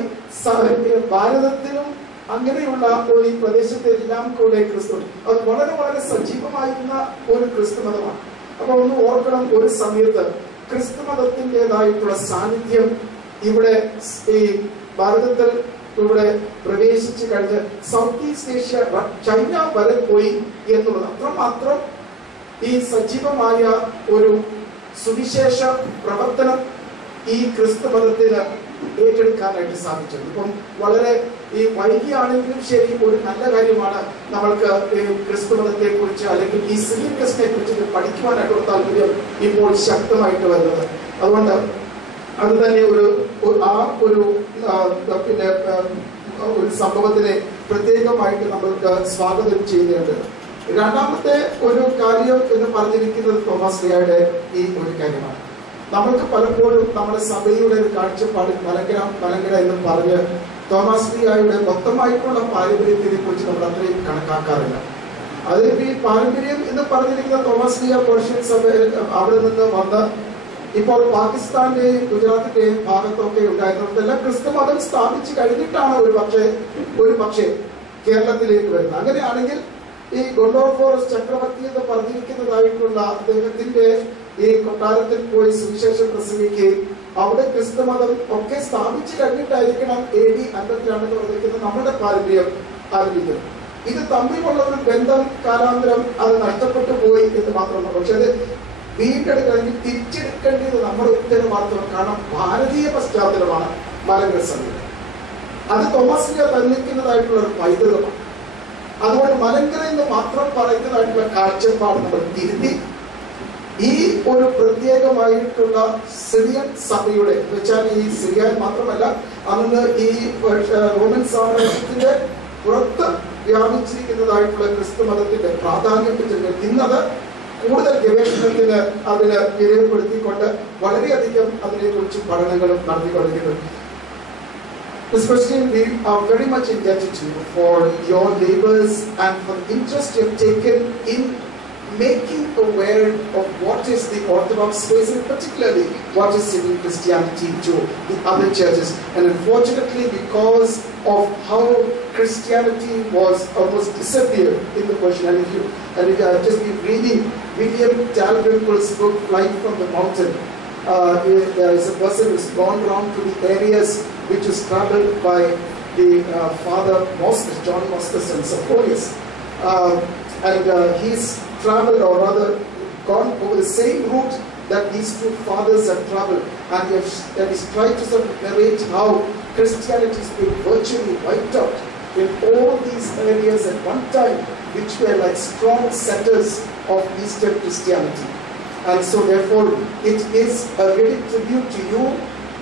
ഭാരതത്തിലും അങ്ങനെയുള്ള ഒരു പ്രദേശത്തെ എല്ലാം കൂടെ ക്രിസ്തു അത് വളരെ വളരെ സജീവമായിരുന്ന ഒരു ക്രിസ്തുമതമാണ്. അപ്പൊ ഒന്ന് ഓർക്കണം, ഒരു സമയത്ത് ക്രിസ്തുമതത്തിൻ്റെതായിട്ടുള്ള സാന്നിധ്യം ഇവിടെ ഈ ഭാരതത്തിൽ ഇവിടെ പ്രവേശിച്ചു കഴിഞ്ഞ് സൗത്ത് ഈസ്റ്റ് ഏഷ്യ, ചൈന വരെ പോയി എന്നുള്ളത് അത്രമാത്രം ഈ സജീവമായ ഒരു സുവിശേഷ പ്രവർത്തനം ഈ ക്രിസ്തുമതത്തിന് ഏറ്റെടുക്കാനായിട്ട് സാധിച്ചത്. ഇപ്പം വളരെ ഈ വൈകിയാണെങ്കിലും ശരി ഒരു നല്ല കാര്യമാണ് നമ്മൾക്ക് ക്രിസ്തുമതത്തെ കുറിച്ച് അല്ലെങ്കിൽ ഈ സിറിയൻ ക്രിസ്റ്റിനെ കുറിച്ച് പഠിക്കുവാനായിട്ടുള്ള താല്പര്യം ഇപ്പോൾ ശക്തമായിട്ട് വരുന്നത്. അതുകൊണ്ട് അത് തന്നെ ഒരു സംഭവത്തിനെ പ്രത്യേകമായിട്ട് നമ്മൾക്ക് സ്വാഗതം ചെയ്യുന്നുണ്ട്. രണ്ടാമത്തെ ഒരു കാര്യം എന്ന് പറഞ്ഞിരിക്കുന്നത് തോമസ് ലീഹയുടെ ഈ ഒരു കാര്യമാണ്. നമുക്ക് പലപ്പോഴും നമ്മുടെ സഭയുടെ ഒരു കാഴ്ചപ്പാടിൽ മലങ്കര എന്ന് പറഞ്ഞ് തോമസ് ലീഹയുടെ മൊത്തമായിട്ടുള്ള പാരമ്പര്യത്തിനെ കുറിച്ച് നമ്മൾ അത്രയും കണക്കാക്കാറില്ല. അതിൽ ഈ പാരമ്പര്യം എന്ന് പറഞ്ഞിരിക്കുന്ന തോമസ് ലീഹ പേർഷ്യൻ സഭ അവിടെ നിന്ന് വന്ന് ഇപ്പോൾ പാകിസ്ഥാന്റെയും ഗുജറാത്തിന്റെയും ഭാഗത്തൊക്കെ ഉണ്ടായിരുന്നതെല്ലാം ക്രിസ്തുമതം സ്ഥാപിച്ചു കഴിഞ്ഞിട്ടാണ് ഒരു പക്ഷേ കേരളത്തിലേക്ക് വരുന്നത്. അങ്ങനെയാണെങ്കിൽ ഈ ഗൊണ്ടോഫോറസ് ചക്രവർത്തി എന്ന് പറഞ്ഞിരിക്കുന്നതായിട്ടുള്ള അദ്ദേഹത്തിന്റെ ഈ കൊട്ടാരത്തിൽ പോയി സുവിശേഷം പ്രസംഗിക്കുകയും അവിടെ ക്രിസ്തുമതം ഒക്കെ സ്ഥാപിച്ചു കഴിഞ്ഞിട്ടായിരിക്കണം AD 52 എന്ന് പറഞ്ഞിരിക്കുന്നത് നമ്മുടെ പാരമ്പര്യം ആരംഭിക്കുന്നത്. ഇത് തമ്മിലുള്ള ഒരു ബന്ധം കാലാന്തരം അത് നഷ്ടപ്പെട്ടു പോയി എന്ന് മാത്രമല്ല, പക്ഷെ അത് വീണ്ടെടുക്കണമെങ്കിൽ തിരിച്ചെടുക്കേണ്ടത് നമ്മുടെ ഉത്തരവാദിത്വം. കാരണം ഭാരതീയ പശ്ചാത്തലമാണ് മലങ്കര സഭയിൽ. അത് തോമസ് ലീഹ തന്നിരിക്കുന്നതായിട്ടുള്ള ഒരു പൈതൃകമാണ്. അതുകൊണ്ട് മലങ്കര എന്ന് മാത്രം പറയുന്നതായിട്ടുള്ള കാഴ്ചപ്പാട് നമ്മൾ തിരുത്തി ഈ ഒരു പ്രത്യേകമായിട്ടുള്ള സിറിയൻ സഭയുടെ വെച്ചാൽ ഈ സിറിയ മാത്രമല്ല അന്ന് ഈ റോമൻ സാമ്രാജ്യത്തിന്റെ പുറത്ത് വ്യാപിച്ചിരിക്കുന്നതായിട്ടുള്ള ക്രിസ്തു മതത്തിന്റെ പ്രാധാന്യം ഇന്നത് കൂടുതൽ ഗവേഷണത്തിന് അതിന് വിരയപ്പെടുത്തിക്കൊണ്ട് വളരെയധികം അതിനെക്കുറിച്ച് പഠനങ്ങളും നടത്തിക്കൊണ്ടിരിക്കുന്നു. Especially we are very much indebted to you for your labors and for the interest you have taken in making aware of what is the Orthodox faith and particularly what is Syrian Christianity to the other churches. And unfortunately, because of how Christianity was almost disappeared in the Persian, and if you have just been reading William Dalrymple's book Flight from the Mountain, there is a person who's gone around to the areas which is traveled by the Father Moscas, John Moscas and Sophonius, and he's traveled, or rather gone over the same route that these two fathers have traveled, and he's tried to sort of narrate how Christianity has been virtually wiped out in all these areas at one time, which were like strong centers of Eastern Christianity. And so therefore it is a great tribute to you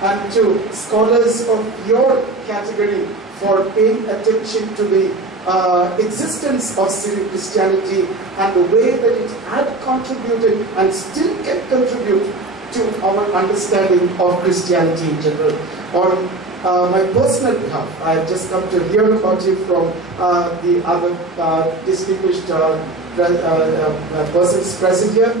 and to scholars of your category for paying attention to the existence of Syrian Christianity and the way that it had contributed and still can contribute to our understanding of Christianity in general. On my personal behalf, I have just come to hear about you from the other distinguished persons present here.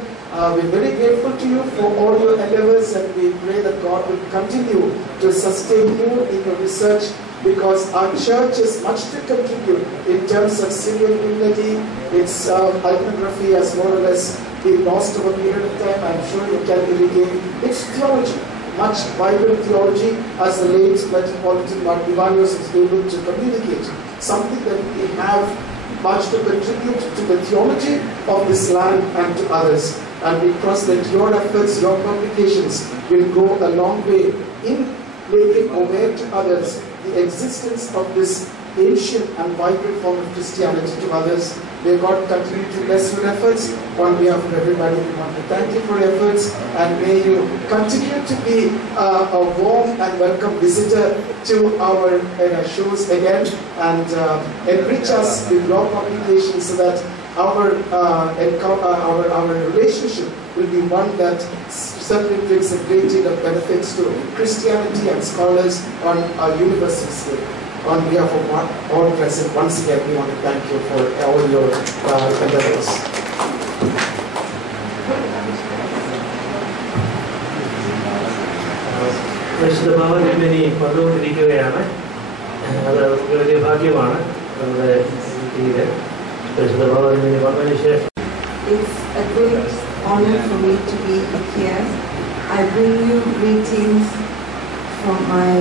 We're very grateful to you for all your endeavors, and we pray that God will continue to sustain you in your research, because our church has much to contribute in terms of Syrian unity. Its iconography has more or less been lost over a period of time. I'm sure it can be regained. Its theology, much vibrant theology, as the late Metropolitan Martivanius is able to communicate, something that we have much to contribute to the theology of this land and to others. And we trust that your efforts, your publications will go a long way in making aware to others the existence of this ancient and vibrant form of Christianity to others. May God continue to bless your efforts. On behalf of everybody, we want to thank you for your efforts, and may you continue to be a warm and welcome visitor to our shows again, and enrich us with your publications so that our relationship will be one that certainly brings a great deal of benefits to Christianity and scholars on a universal scale. On behalf of all present, once again we want to thank you for all your endeavors. പരിശുദ്ധഭാവനിൽ വന്നുകൊണ്ടിരിക്കുകയാണ്. അത് നമുക്ക് വലിയ ഭാഗ്യമാണ്. നമ്മുടെ ഇതിൽ പരിശുദ്ധഭാവനിൽ വന്നതിന് ശേഷം It's a great honor for me to be here. I bring you greetings from my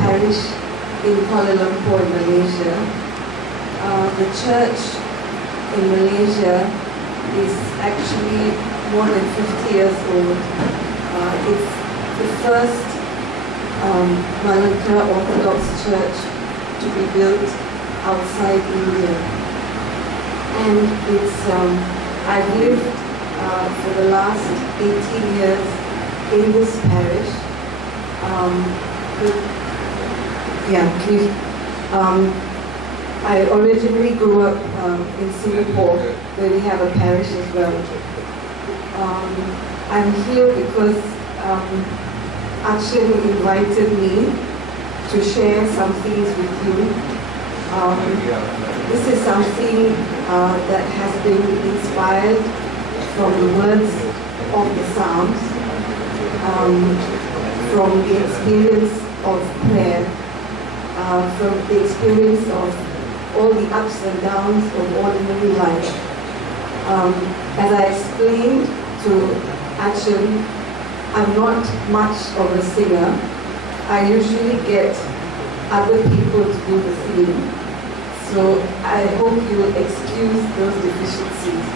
parish in Kuala Lumpur, Malaysia. The church in Malaysia is actually more than 50 years old. It's the first Malacca Orthodox church to be built outside India. And it's I've lived for the last 18 years in this parish. I originally grew up in Singapore, where we have a parish as well. I'm here because Akshen invited me to share some things with you. This is something that has been inspired from the words of the Psalms, from the experience of prayer, from the experience of all the ups and downs of ordinary life. As I explained to Akshen, I'm not much of a singer. I usually get other people to do the singing. So I hope you will excuse those deficiencies.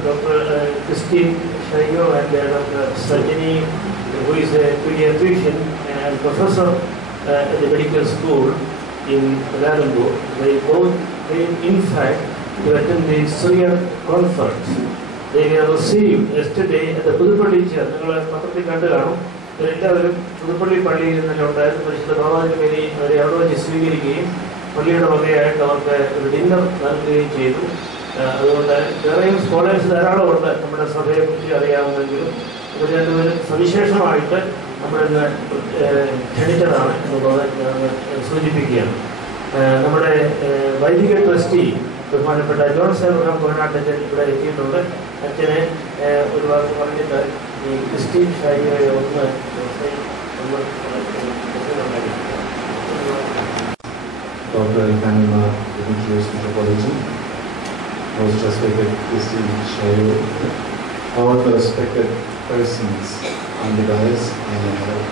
Dr. Christine Shayo and Dr. Sajini, who is a pediatrician and professor at the medical school in Colombo. They both came, in fact, to attend the Syrian conference. They were received yesterday at the Pudupalli Church. എല്ലാവരും പുതുപ്പള്ളി പള്ളിയിൽ നിന്നുണ്ടായിരുന്ന പരിശുദ്ധ ഭഗവാനുവേണ്ടി അവരെ അവിടെ വെച്ച് സ്വീകരിക്കുകയും പള്ളിയുടെ വകയായിട്ട് അവർക്ക് ഒരു ഡിന്നർ നൽകുകയും ചെയ്തു. അതുകൊണ്ട് വേറെയും സ്കോളേഴ്സ് ധാരാളമുണ്ട് നമ്മുടെ സഭയെക്കുറിച്ച് അറിയാവുന്നെങ്കിലും ഇവർ രണ്ടുപേരും സവിശേഷമായിട്ട് നമ്മളിന്ന് ക്ഷണിച്ചതാണ് എന്നുള്ളത് ഞാൻ സൂചിപ്പിക്കുകയാണ്. നമ്മുടെ വൈദിക ട്രസ്റ്റി ബഹുമാനപ്പെട്ട ജോൺസ് എബ്രഹാം കോനാട്ടച്ചൻ ഇവിടെ എത്തിയിട്ടുണ്ട്. അച്ഛനെ ഒരു വാക്ക് പറഞ്ഞിട്ട് ഈ ക്രിസ്റ്റീൻ ഷായിയെ ഒന്ന് Dr. Kanima Dimitrios Metropolitan, most respected Christine Shayo, all the respected persons on the dais,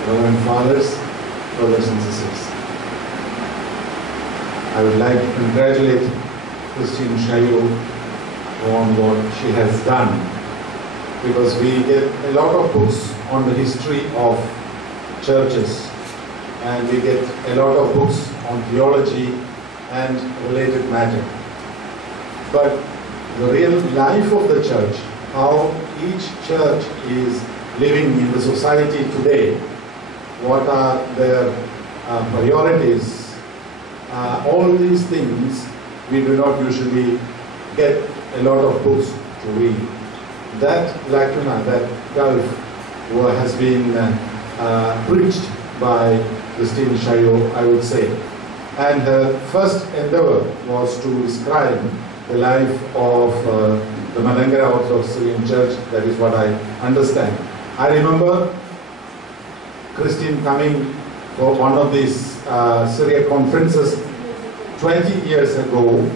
Reverend Fathers, brothers and sisters. I would like to congratulate Christine Shayo on what she has done, because we get a lot of books on the history of churches, and we get a lot of books on theology and related matter. But the real life of the church, how each church is living in the society today, what are their priorities, all these things we do not usually get a lot of books to read. That lacuna, that gulf has been bridged by Christine Shayo, I would say. And her first endeavor was to describe the life of the Malankara Orthodox Syrian Church. That is what I understand. I remember Christine coming for one of these Syriac conferences 20 years ago,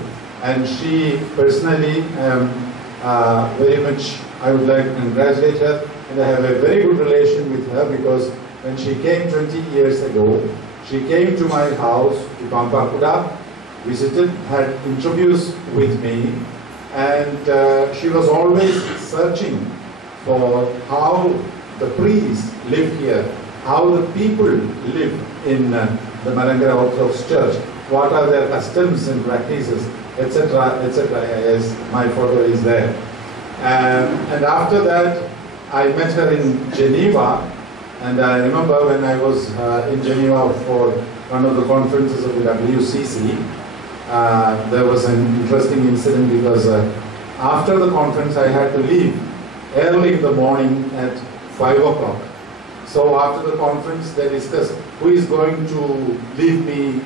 and she personally, very much, I would like to congratulate her, and I have a very good relation with her, because when she came 20 years ago, she came to my house, to Pampakuda, visited, had interviews with me, and she was always searching for how the priests live here, how the people live in the Malankara Orthodox Church, what are their customs and practices, etc., etc. Yes, my photo is there. And after that, I met her in Geneva, and I remember when I was in Geneva for one of the conferences of the WCC, there was an interesting incident, because after the conference I had to leave early in the morning at 5 o'clock. So after the conference they discussed who is going to leave me,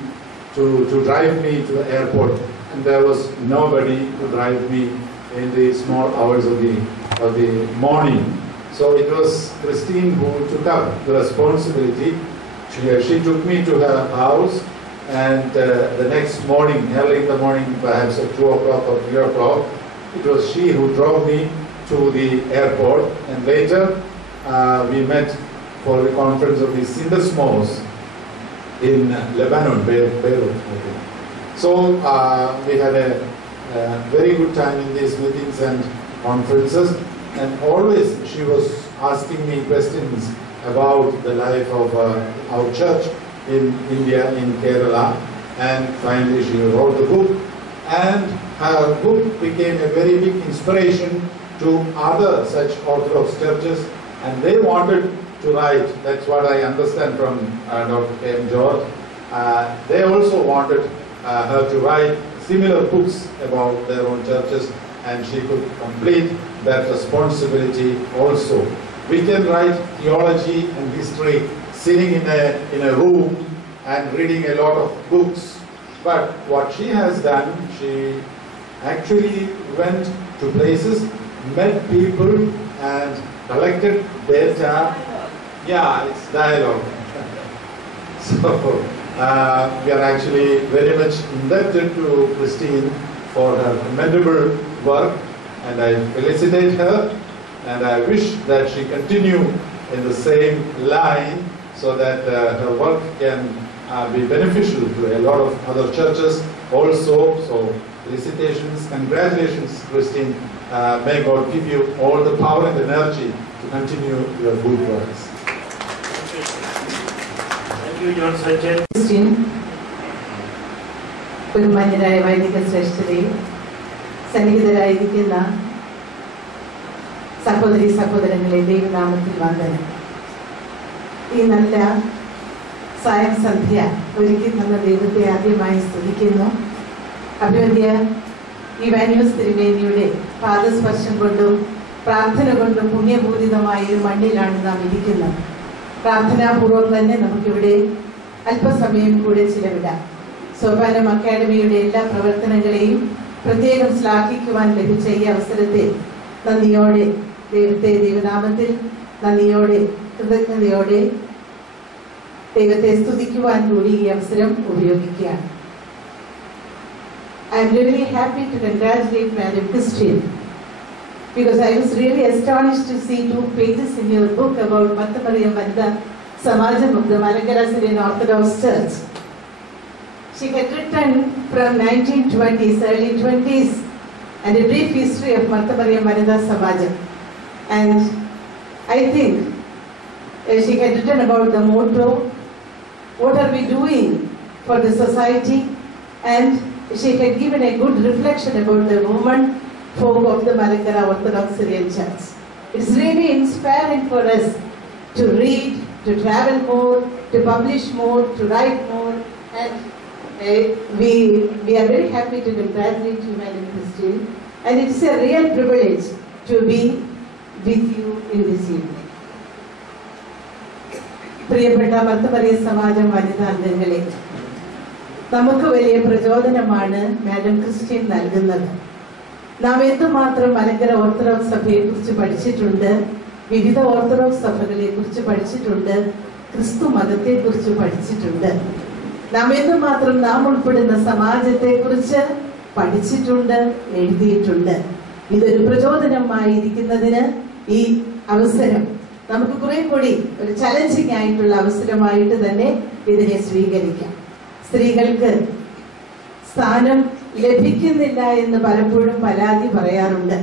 to drive me to the airport, and there was nobody to drive me in the small hours of the morning. So it was Christine who took up the responsibility. She took me to her house, and the next morning, early in the morning, perhaps at 2 o'clock or 3 o'clock, it was she who drove me to the airport, and later we met for the conference of the Syndesmos in Lebanon, Beirut, I think. So we had a very good time in these meetings and conferences, and always she was asking me questions about the life of our church in India, in Kerala, and finally she wrote the book, and her book became a very big inspiration to other such Orthodox churches, and they wanted to write. That's what I understand from Dr. K.M. George. They also wanted her to write similar books about their own churches, and she could complete that responsibility also. We can write theology and history sitting in a room and reading a lot of books, but what she has done, she actually went to places, met people, and collected data. Yeah, it's dialogue. So we are actually very much indebted to Christine for her commendable work, and I felicitate her, and I wish that she continue in the same line, so that her work can be beneficial to a lot of other churches also. So felicitations, congratulations, Christine. May God give you all the power and energy to continue your good works. Thank you, John Sanchez. Christine, ബഹുമാന്യരായ വൈദിക ശ്രേഷ്ഠതയും സന്നിഹിതരായിരിക്കുന്ന സഹോദരി സഹോദരങ്ങളെ, ദൈവനാമത്തിൽ വന്ദനം. ഈ നല്ല സായം സന്ധ്യ ഒരുക്കി തന്ന ദൈവത്തെ ആദ്യമായി സ്തുതിക്കുന്നു. അഭിവന്ധ്യ ഇവാനിയോസ് തിരുമേനിയുടെ പാദസ്പർശം കൊണ്ടും പ്രാർത്ഥന കൊണ്ടും പുണ്യപൂരിതമായ ഒരു മണ്ണിലാണ് നാം ഇരിക്കുന്നത്. പ്രാർത്ഥനാപൂർവം തന്നെ നമുക്കിവിടെ അല്പസമയം കൂടെ ചിലവിടാം. സോപാനം അക്കാഡമിയുടെ എല്ലാ പ്രവർത്തനങ്ങളെയും പ്രത്യേകം ശ്ലാഘിക്കുവാൻ ലഭിച്ച ഈ അവസരത്തെ നന്ദിയോടെ ദൈവത്തെ, ദൈവനാമത്തിൽ നന്ദിയോടെ കൃതജ്ഞതയോടെ ദൈവത്തെ സ്തുതിക്കുവാൻ കൂടി ഈ അവസരം ഉപയോഗിക്കുകയാണ്. I am really happy to congratulate Madam Christine, because I was really astonished to see 2 pages in your book about Martha-Mariam Vanitha Samajam of the Malankara Syrian Orthodox Church. She had written from 1920s, early 20s, and a brief history of Martha-Mariam Vanitha Samajam. And I think she had written about the motto, what are we doing for the society, and she had given a good reflection about the women folk of the Malankara Orthodox Syrian Church. It's really inspiring for us to read, to travel more, to publish more, to write more, and we are very happy to congratulate you, Madam Christine, and it's a real privilege to be with you in this evening. പ്രിയപ്പെട്ട മർത്തമറിയ സമാജം വനിതാ അംഗങ്ങളെ, നമുക്ക് വലിയ പ്രചോദനമാണ് മാഡം ക്രിസ്റ്റീൻ നൽകുന്നത്. നാം എന്തുമാത്രം മലങ്കര ഓർത്തഡോക്സ് സഭയെ കുറിച്ച് പഠിച്ചിട്ടുണ്ട്, വിവിധ ഓർത്തഡോക്സ് സഭകളെ കുറിച്ച് പഠിച്ചിട്ടുണ്ട്, ക്രിസ്തു മതത്തെ കുറിച്ച് പഠിച്ചിട്ടുണ്ട്. നാം എന്തുമാത്രം നാം ഉൾപ്പെടുന്ന സമാജത്തെ കുറിച്ച് പഠിച്ചിട്ടുണ്ട്, എഴുതിയിട്ടുണ്ട്. ഇതൊരു പ്രചോദനമായിരിക്കുന്നതിന് ഈ അവസരം നമുക്ക് കുറെ കൂടി ഒരു ചലഞ്ചിങ് ആയിട്ടുള്ള അവസരമായിട്ട് തന്നെ ഇതിനെ സ്വീകരിക്കാം. സ്ത്രീകൾക്ക് സ്ഥാനം ലഭിക്കുന്നില്ല എന്ന് പലപ്പോഴും പരാതി പറയാറുണ്ട്.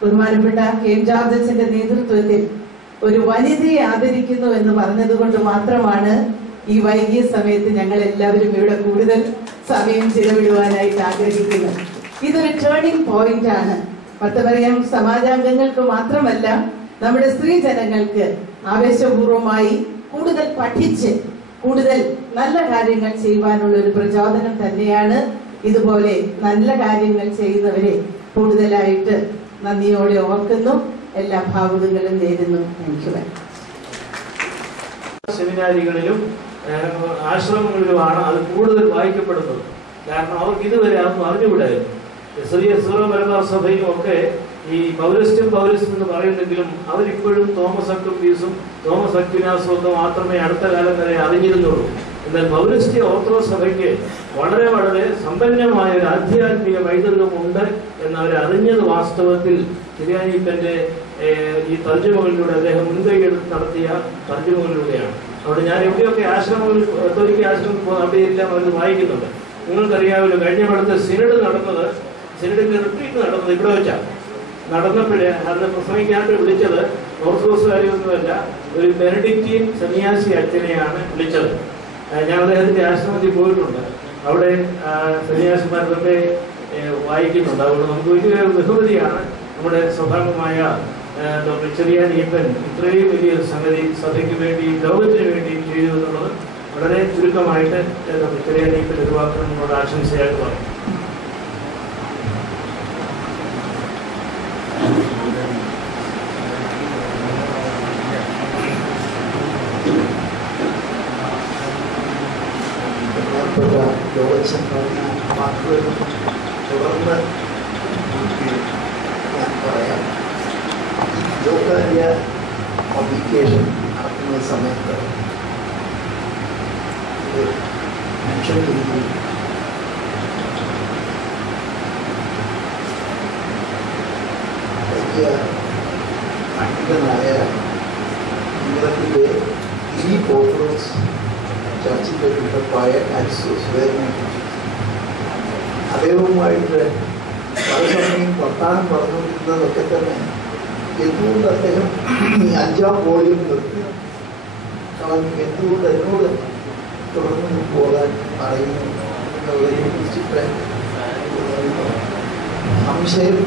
ബഹുമാനപ്പെട്ട കെ എം ജോർജ് അച്ഛന്റെ നേതൃത്വത്തിൽ ഒരു വനിതയെ ആദരിക്കുന്നു എന്ന് പറഞ്ഞതുകൊണ്ട് മാത്രമാണ് ഈ വൈകിയ സമയത്ത് ഞങ്ങൾ എല്ലാവരും ഇവിടെ കൂടുതൽ സമയം ചിലവിടുവാനായിട്ട് ആഗ്രഹിക്കുന്നത്. ഇതൊരു ടേണിംഗ് പോയിന്റ് ആണ്. മത്തമറിയം സമാജാംഗങ്ങൾക്ക് മാത്രമല്ല, നമ്മുടെ സ്ത്രീ ജനങ്ങൾക്ക് ആവേശപൂർവമായി കൂടുതൽ പഠിച്ച് കൂടുതൽ നല്ല കാര്യങ്ങൾ ചെയ്യുവാനുള്ള ഒരു പ്രചോദനം തന്നെയാണ്. ഇതുപോലെ നല്ല കാര്യങ്ങൾ ചെയ്യുന്നവരെ കൂടുതലായിട്ട് നന്ദിയോടെ ഓർക്കുന്നു. എല്ലാ ഭാവുകങ്ങളും നേരുന്നു. സെമിനാരികളിലും ആശ്രമങ്ങളിലുമാണ് അത് കൂടുതൽ വായിക്കപ്പെടുന്നത്. കാരണം അവർക്ക് ഇതുവരെ അതൊന്നും അറിഞ്ഞുകൂടായിരുന്നു. സീറോ മലബാർ സഭയും ഒക്കെ ഈ പൗരസ്ത്യം എന്ന് പറയുന്നെങ്കിലും അവരിപ്പോഴും തോമസ് അക്വിനാസും തോമസ് അക്വിനാസും ഒക്കെ മാത്രമേ അടുത്ത കാലം വരെ അറിഞ്ഞിരുന്നുള്ളൂ. എന്നാൽ പൗരസ്ത്യ ഓർത്തഡോക്സ് സഭയ്ക്ക് വളരെ വളരെ സമ്പന്നമായ ഒരു ആധ്യാത്മിക വൈദഗ്ധ്യമുണ്ട് എന്നവർ അറിഞ്ഞത് വാസ്തവത്തിൽ തിരുയാനീപ്പന്റെ ഈ തർജ്ജമകളിലൂടെ അദ്ദേഹം മുൻകൈയെടുത്ത് നടത്തിയ തർജ്ജമകളിലൂടെയാണ്. അവിടെ ഞാൻ എവിടെയൊക്കെ ആശ്രമങ്ങളിൽ കത്തോലിക്ക ആശ്രമത്തിൽ പോകുന്ന അവിടെയെല്ലാം അവർ വായിക്കുന്നുണ്ട്. നിങ്ങൾക്കറിയാമല്ലോ, കഴിഞ്ഞ അടുത്ത് സിനഡിന്റെ റിട്രീറ്റ് നടന്നത് ഇവിടെ വെച്ചാണ്. നടന്നപ്പോഴേ അന്ന് പ്രസംഗിക്കാണ്ട് വിളിച്ചത് ഓർത്തഡോക്സുകാരെയൊന്നുമല്ല, ഒരു ബെനഡിക്റ്റീൻ സന്യാസി അച്ഛനെയാണ് വിളിച്ചത്. ഞാൻ അദ്ദേഹത്തിന്റെ ആശ്രമത്തിൽ പോയിട്ടുണ്ട്. അവിടെ സന്യാസിമാരൊക്കെ വായിക്കുന്നുണ്ട്. അതുകൊണ്ട് നമുക്ക് വലിയ ബഹുമതിയാണ് നമ്മുടെ സ്വഭാവമായ ഡോക്ടർ ചെറിയാനീപ്പൻ ഇത്രയും വലിയ സംഗതി സഭയ്ക്ക് വേണ്ടി ലോകത്തിന് വേണ്ടി ചെയ്തു എന്നുള്ളത് വളരെ ചുരുക്കമായിട്ട് ഡോക്ടർ ചെറിയാനീപ്പൻ ഒരു വാക്ക് നമ്മളോട് ആശംസയായിട്ട് പറയും. തുടർന്ന് ഞാൻ പറയാം. ലോകാര്യ പബ്ലിക്കേഷൻ നടക്കുന്ന സമയത്ത് മെൻഷൻ ചെയ്തു വലിയ പണ്ഡിതനായ യൂറോപ്പിലെ ഈ ഓർത്തഡോക്സ് ചർച്ചിന്റെ ബിഷപ്പായ ആരിസ്റ്റോസ് അദ്ദേഹവുമായിട്ട് പല സമയം വർത്താനം പറഞ്ഞുകൊണ്ടിരുന്നതൊക്കെ തന്നെ എന്തുകൊണ്ട് അദ്ദേഹം ഈ 5-ാം വോള്യം നിർത്തി എന്തുകൊണ്ട് എന്നോട് തുടർന്ന് പോകാൻ പറയുന്നു എന്നുള്ളതിനെ കുറിച്ചിട്ട് സംശയം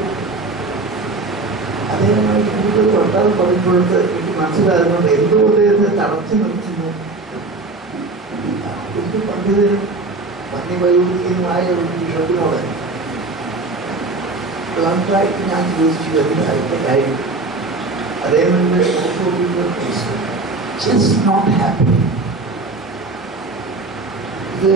അദ്ദേഹമായിട്ട് കൂടുതൽ വർത്താനം പറയുമ്പോഴത്തെ എനിക്ക് മനസ്സിലാകുന്നുണ്ട് എന്തുകൊണ്ട് എന്ന് തടച്ചു നിർത്തുന്നു. ഒരു പണ്ഡിതനും പണ്ഡിതവൈദികനുമായ ഒരു ബിഷപ്പിനോട് ബ്ലണ്ടായിട്ട് ഞാൻ ചോദിച്ചു അതിന് അടുത്ത കാര്യം. അദ്ദേഹം ജസ്റ്റ് നോട്ട് ഹാപ്പി. ഇത്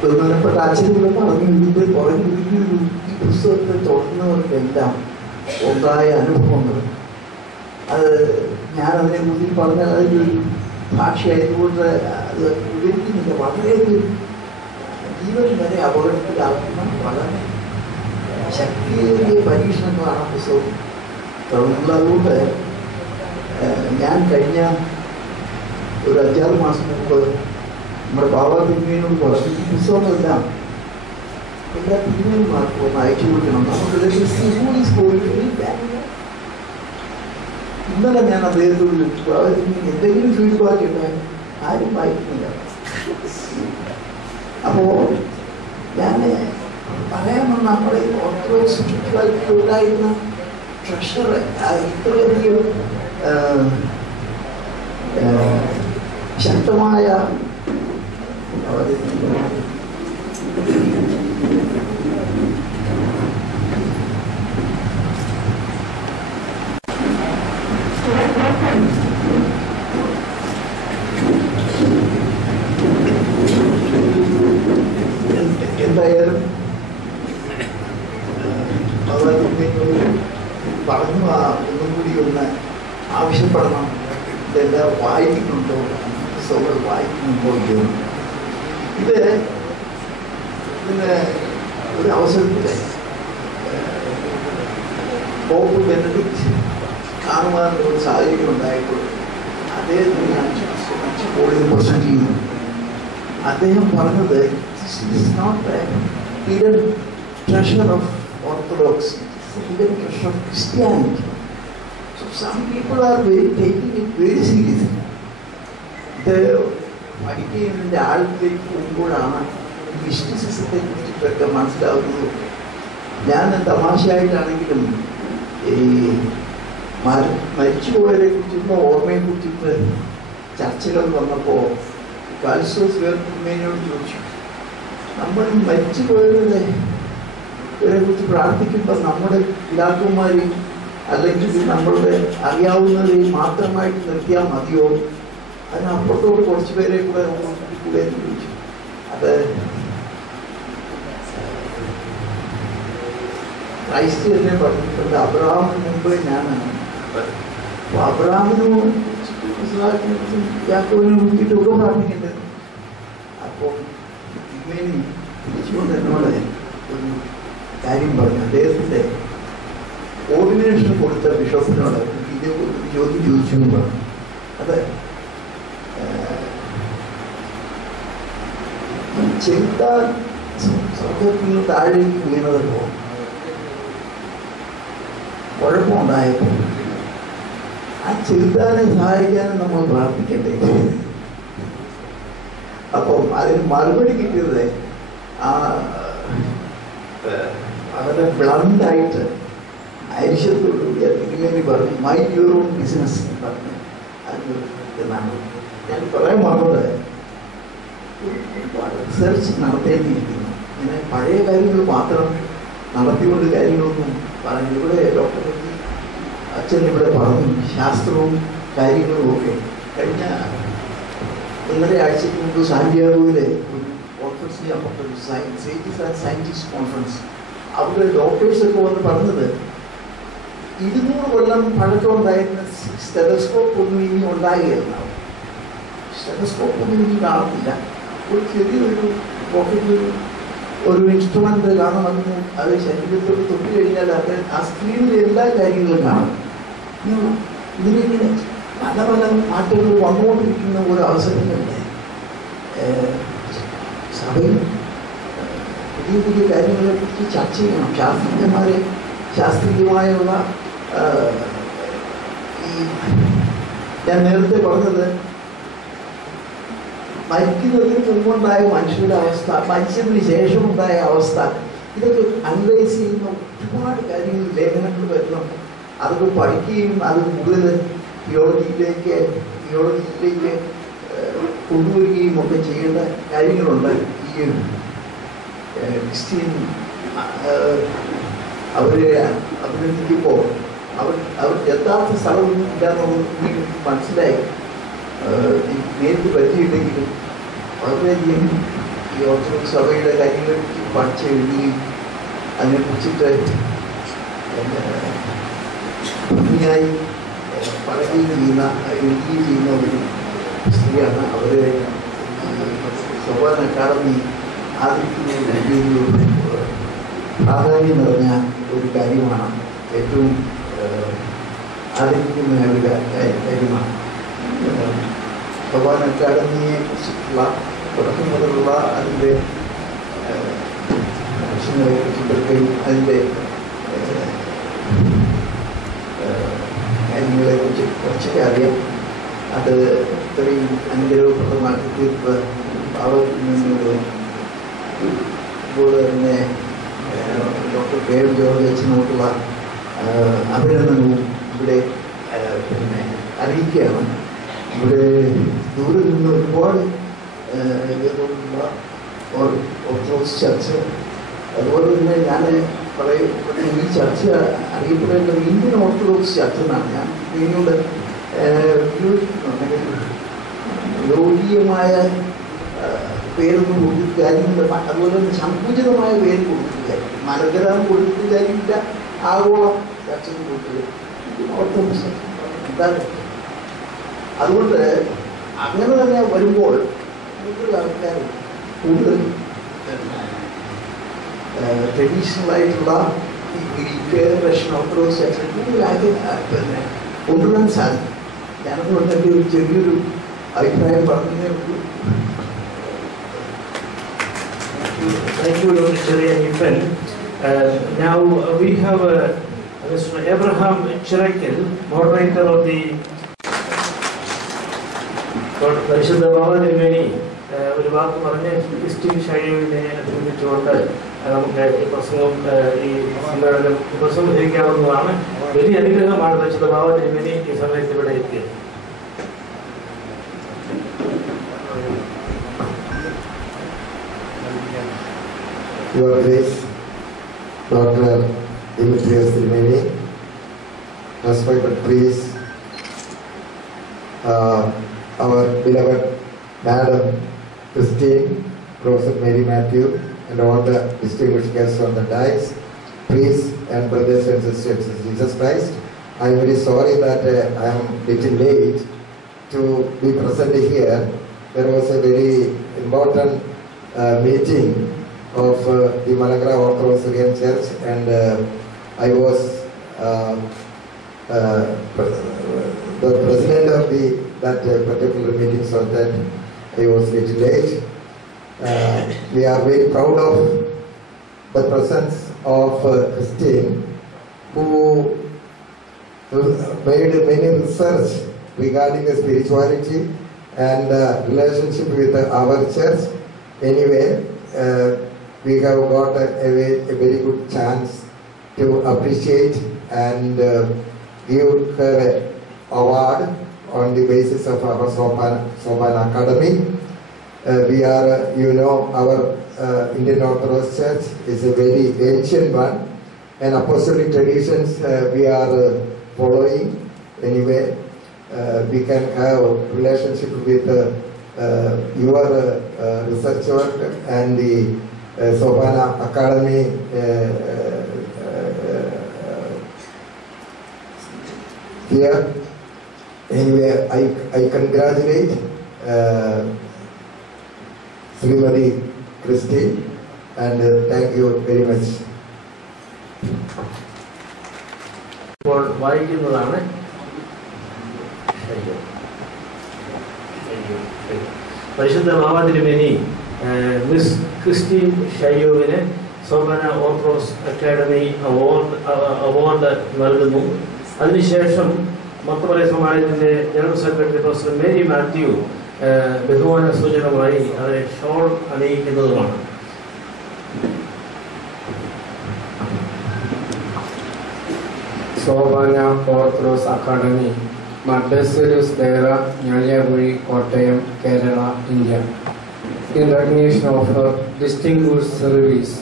ബഹുമാനപ്പെട്ട അച്ഛനോട് പറഞ്ഞു, ഇതിന്റെ പുറകിലിരിക്കുന്നു ഈ പുസ്തകത്തെ തുടർന്നവർക്കെല്ലാം ഉണ്ടായ അനുഭവങ്ങൾ. അത് ഞാനതിനെ കുറിച്ച് പറഞ്ഞാൽ അതിലൊരു ഭാഷയായതുകൊണ്ട് അത് വിവരിക്കുന്നില്ല. വളരെയധികം ജീവൻ വരെ അപകടത്തിലാക്കുന്ന വളരെ ശക്തിയേറിയ പരീക്ഷണങ്ങളാണ് പുസ്തകം തുടർന്നുള്ളതുകൊണ്ട് ഞാൻ കഴിഞ്ഞ ഒരു 5-6 മാസം മുമ്പ് നമ്മുടെ ബാബാ തിരുമേനോട് പറഞ്ഞു ഈ പുസ്തകമെല്ലാം എല്ലാ തിരുമേന്മാർക്കും ഒന്ന് അയച്ചു കൊടുക്കണം. നമുക്ക് ഇന്നലെ ഞാൻ അദ്ദേഹത്തോട് ചോദിച്ചു, എന്തെങ്കിലും ഫീഡ്ബാക്ക് ഉണ്ടായി ആരും വായിക്കുന്നില്ല. അപ്പോ ഞാൻ പറയാൻ വന്ന നമ്മുടെ ഓർത്തഡോക്സ് ഉണ്ടായിരുന്ന ട്രഷർ ഇത്രയധികം ശക്തമായ എന്തായാലും പറഞ്ഞു ഒന്നും കൂടി ഒന്ന് ആവശ്യപ്പെടണം. ഇതെല്ലാം വായിക്കുന്നുണ്ടോ, പുസ്തകങ്ങൾ വായിക്കുന്നുണ്ടോ എന്ന്. ഇതിന് ഒരു അവസരത്തിൽ പോപ്പ് ബെനഡിക്റ്റ് കാണുവാനുള്ള ഒരു സാഹചര്യം ഉണ്ടായപ്പോൾ അദ്ദേഹത്തിന് ഞാൻ കോളേജിൽ പ്രസന്റ് ചെയ്യുന്നു. അദ്ദേഹം പറഞ്ഞത് is not a hidden treasure of orthodox, hidden treasure of Christianity. So some people are taking it very seriously. ഇത് പഠിക്കുന്നതിൻ്റെ ആഴത്തിലേക്ക് പോകുമ്പോഴാണ് മിസ്റ്റിസിസത്തെ കുറിച്ചിട്ടൊക്കെ മനസ്സിലാവുന്നത്. ഞാൻ തമാശയായിട്ടാണെങ്കിലും ഈ മരിച്ചുപോയവരെ കുറിച്ചുള്ള ഓർമ്മയെ കുറിച്ചിട്ട് ചർച്ചകൾ വന്നപ്പോൾ കാൽസോസ് വേർമേനോട് ചോദിച്ചു, നമ്മൾ മരിച്ചുപോയവരെ കുറിച്ച് പ്രാർത്ഥിക്കുമ്പോൾ നമ്മുടെ പിതാക്കന്മാരെയും അല്ലെങ്കിൽ നമ്മളുടെ അറിയാവുന്നവരെയും മാത്രമായിട്ട് നിർത്തിയാൽ മതിയോ, അതിനപ്പുറത്തോട് കുറച്ച് പേരെ കൂടെ കൂടെ ചോദിച്ചു. അത് ക്രൈസ്റ്റ് തന്നെ പറഞ്ഞിട്ടുണ്ട്, അബ്രഹാമിന് മുമ്പ് ഞാനാണ്. അപ്പോൾ അബ്രഹാമിനും യാക്കോബിനെ നോക്കിയിട്ടൊക്കെ പ്രാർത്ഥിക്കേണ്ടത്. അപ്പോൾ ഇങ്ങനെ തിരിച്ചുകൊണ്ട് എന്നോട് ഒരു കാര്യം പറഞ്ഞു. അദ്ദേഹത്തിൻ്റെ ഓർഡിനേഷൻ കൊടുത്ത ബിഷപ്പിനോട് ഇതേ ചോദ്യം ചോദിച്ചു എന്ന് പറഞ്ഞു. അത് ചെറുത്താൻ സ്വർഗത്തിൽ നിന്ന് താഴേക്ക് വീണതല്ലോ കുഴപ്പമുണ്ടായപ്പോൾ ആ ചെറുത്താനെ സഹായിക്കാനും നമ്മൾ പ്രാർത്ഥിക്കണ്ടേ? അപ്പം അതിന് മറുപടി കിട്ടിയത് വളരെ ബ്ലണ്ടായിട്ട് ഐശ്വര്യത്തോടുകൂടി തിരുമേനി പറഞ്ഞു, മൈൻഡ് യുവർ ഓൺ ബിസിനസ് പറഞ്ഞു. അത് എന്നാണ് ഞാൻ പറയാൻ വന്നത്. റിസർച്ച് നടത്തേണ്ടിയിരിക്കുന്നു. ഇങ്ങനെ പഴയ കാര്യങ്ങൾ മാത്രം നടത്തിക്കൊണ്ട് കാര്യങ്ങളൊന്നും പറഞ്ഞു. ഇവിടെ ഡോക്ടർ അച്ഛൻ ഇവിടെ പറഞ്ഞു ശാസ്ത്രവും കാര്യങ്ങളും ഒക്കെ. കഴിഞ്ഞ 1.5 ആഴ്ചക്ക് മുമ്പ് സാന്റിയാഗോയിലെ ഒരു കോൺഫറൻസ് ചെയ്യാൻ പറ്റും, സയൻറ്റിസ്റ്റ് കോൺഫറൻസ്. അവിടെ ഡോക്ടേഴ്സൊക്കെ വന്ന് പറഞ്ഞത് 200 കൊല്ലം പഴക്കമുണ്ടായിരുന്ന സ്റ്റെതസ്കോപ്പ് ഒന്നും ഇനി ഉണ്ടാകുകയെന്നാവും. സ്റ്റെതസ്കോപ്പ് ഒന്നും ഇനി കാണുന്നില്ല. ഒരു ചെറിയൊരു പോക്കറ്റിൽ ഒരു ഇൻസ്ട്രുമെൻ്റ് കാണുമെന്ന് അത് ശരീരത്തോട് തൊട്ട് കഴിഞ്ഞാൽ അത് ആ സ്ക്രീനിൽ എല്ലാ കാര്യങ്ങളും കാണും. ഇതിലിങ്ങനെ പല പല മാറ്റങ്ങൾ വന്നുകൊണ്ടിരിക്കുന്ന ഒരു അവസരങ്ങളിൽ സഭയിൽ പുതിയ പുതിയ കാര്യങ്ങളെക്കുറിച്ച് ചർച്ച ചെയ്യണം. ശാസ്ത്രീയമായുള്ള ഈ ഞാൻ നേരത്തെ പറഞ്ഞത് മരിക്കുന്നതിന് മുമ്പുണ്ടായ മനുഷ്യരുടെ അവസ്ഥ, മരിച്ചതിന് ശേഷമുണ്ടായ അവസ്ഥ, ഇതൊക്കെ അനലൈസ് ചെയ്യുന്ന ഒരുപാട് കാര്യങ്ങൾ ലേഖനങ്ങൾ വരണം. അതൊക്കെ പഠിക്കുകയും അത് കൂടുതൽ തിയോളജിയിലേക്ക് കൊണ്ടുവരികയും ഒക്കെ ചെയ്യേണ്ട കാര്യങ്ങളുണ്ട്. ഈ ക്രിസ്ത്യൻ അവരെ അഭിനന്ദിക്കുമ്പോൾ അവർ യഥാർത്ഥ സ്ഥലമൊന്നും ഇല്ലാന്നുള്ളത് മനസ്സിലായി. നേരിട്ട് പറ്റിയിട്ടെങ്കിലും വളരെയധികം ഈ ഓർത്തഡോക്സ് സഭയുടെ കാര്യങ്ങളെ പഠിച്ചെഴുതുകയും അതിനെക്കുറിച്ചിട്ട് ഭംഗിയായി പറയുകയും എഴുതുകയും ചെയ്യുന്ന ഒരു സ്ത്രീയാണ്. അവരെ സോപാൻ അക്കാദമി ആദരിക്കുന്നതിന് പ്രാധാന്യം നിറഞ്ഞ ഒരു കാര്യമാണ്, ഏറ്റവും ആദരിക്കുന്ന ഒരു കാര്യമാണ്. സോപാൻ അക്കാദമിയെ കുറിച്ചിട്ടുള്ള തുടക്കം മുതലുള്ള അതിൻ്റെ പ്രശ്നങ്ങളെ കുറിച്ചിട്ടൊക്കെയും അതിൻ്റെ കാര്യങ്ങളെക്കുറിച്ച് കുറച്ചൊക്കെ അറിയാം. അത് ഇത്രയും അനുഗ്രഹപ്രദമാക്കി തീർത്ത് പാവത്തിനോട് അതുപോലെ തന്നെ ഡോക്ടർ കെ എം ജോർജ് അച്ഛനോടുള്ള അഭിനന്ദനവും ഇവിടെ പിന്നെ അറിയിക്കുകയാണ്. ഇവിടെ ദൂരെ നിന്ന് ഒരുപാട് ഇതേപോലുള്ള ഓർത്തഡോക്സ് ചർച്ച്, അതുപോലെ തന്നെ ഞാൻ പറയും ഈ ചർച്ച അറിയപ്പെടേണ്ടത് ഇന്ത്യൻ ഓർത്തഡോക്സ് ചർച്ച് എന്നാണ് ഞാൻ ഇതിനോട് യോഗ്യമായ പേരൊന്നും കൊടുത്തിട്ട് കാര്യമില്ല. അതുപോലെ തന്നെ സങ്കുചിതമായ പേര് കൊടുത്തിട്ട് കാര്യം, മലങ്കര കൊടുത്തിട്ട് കാര്യമില്ല, ആഗോളം ചർച്ച കൊടുത്തത് എന്താണ്. അതുകൊണ്ട് അങ്ങനെ തന്നെ വരുമ്പോൾ കൂടുതൽ ആൾക്കാർ കൂടുതൽ ട്രഡീഷണലായിട്ടുള്ള ഈ ഗ്രീക്ക് റഷ്യൻ ഓർത്തഡോക്സ് ചർച്ച കൂടുതൽ കൊണ്ടുവരാൻ സാധിക്കും. ഞാനതുകൊണ്ട് എൻ്റെ ഒരു ചെറിയൊരു അഭിപ്രായം പറഞ്ഞതേ ഉള്ളൂ. Thank you, Dr. Cherian Ifen. Now we have Mr. Abraham Chirakel, moderator of the പരിശുദ്ധ ബാബാതിരുമേനി ഒരു വാക്ക് പറഞ്ഞ് ക്രിസ്ത്യൻ ഷൈയോവിനെ അഭിനന്ദിച്ചുകൊണ്ട് നമുക്ക് ഈ പ്രസംഗം ഈ സമ്മേളനം ഉപസംഹരിക്കാവുന്നതാണ്. വലിയ അനുഗ്രഹമാണ് പരിശുദ്ധ ബാബാതിരുമേനി ഈ സമയത്ത് ഇവിടെ എത്തിയത്. Your Grace, Dr. Demetrius Tirumeni, respected priest, our beloved Madam Christine, Professor Mary Matthew, and all the distinguished guests on the dais, priests and brothers and sisters in Jesus Christ. I am very sorry that I am little late to be present here. There was a very important meeting of the Malankara Orthodox Syrian Church, and I was the president of that particular meeting, so that I was little late. We are very proud of the presence of Christine, who made many research regarding the spirituality and relationship with our church. Anyway, we have got a very good chance to appreciate and give her an award on the basis of our Sopan Academy. We are, our Indian Orthodox Church is a very ancient one, and apostolic traditions we are following. Anyway, we can have relationship with your research work and the Sopana Academy here. Anyway, I congratulate Srimati Christine, and thank you very much. ഇപ്പോൾ വായിക്കുന്നതാണ് പരിശുദ്ധ ബാബാതിരുമേനി മിസ് ക്രിസ്റ്റീൻ ഷൈയോവിന് സോപാന ഓർത്തഡോക്സ് അക്കാഡമി അവാർഡ് നൽകുന്നു. അതിനുശേഷം മത്തമല സമാജത്തിന്റെ general secretary professor Mary Mathew ബഹുമാന സൂചകമായി അത് ഷോൾ അണിയിക്കുന്നതുമാണ്. Sopana orthodox academy, Mardasus Dera, Njaliyakuzhi, Kottayam, Kerala, India. In recognition of her distinguished service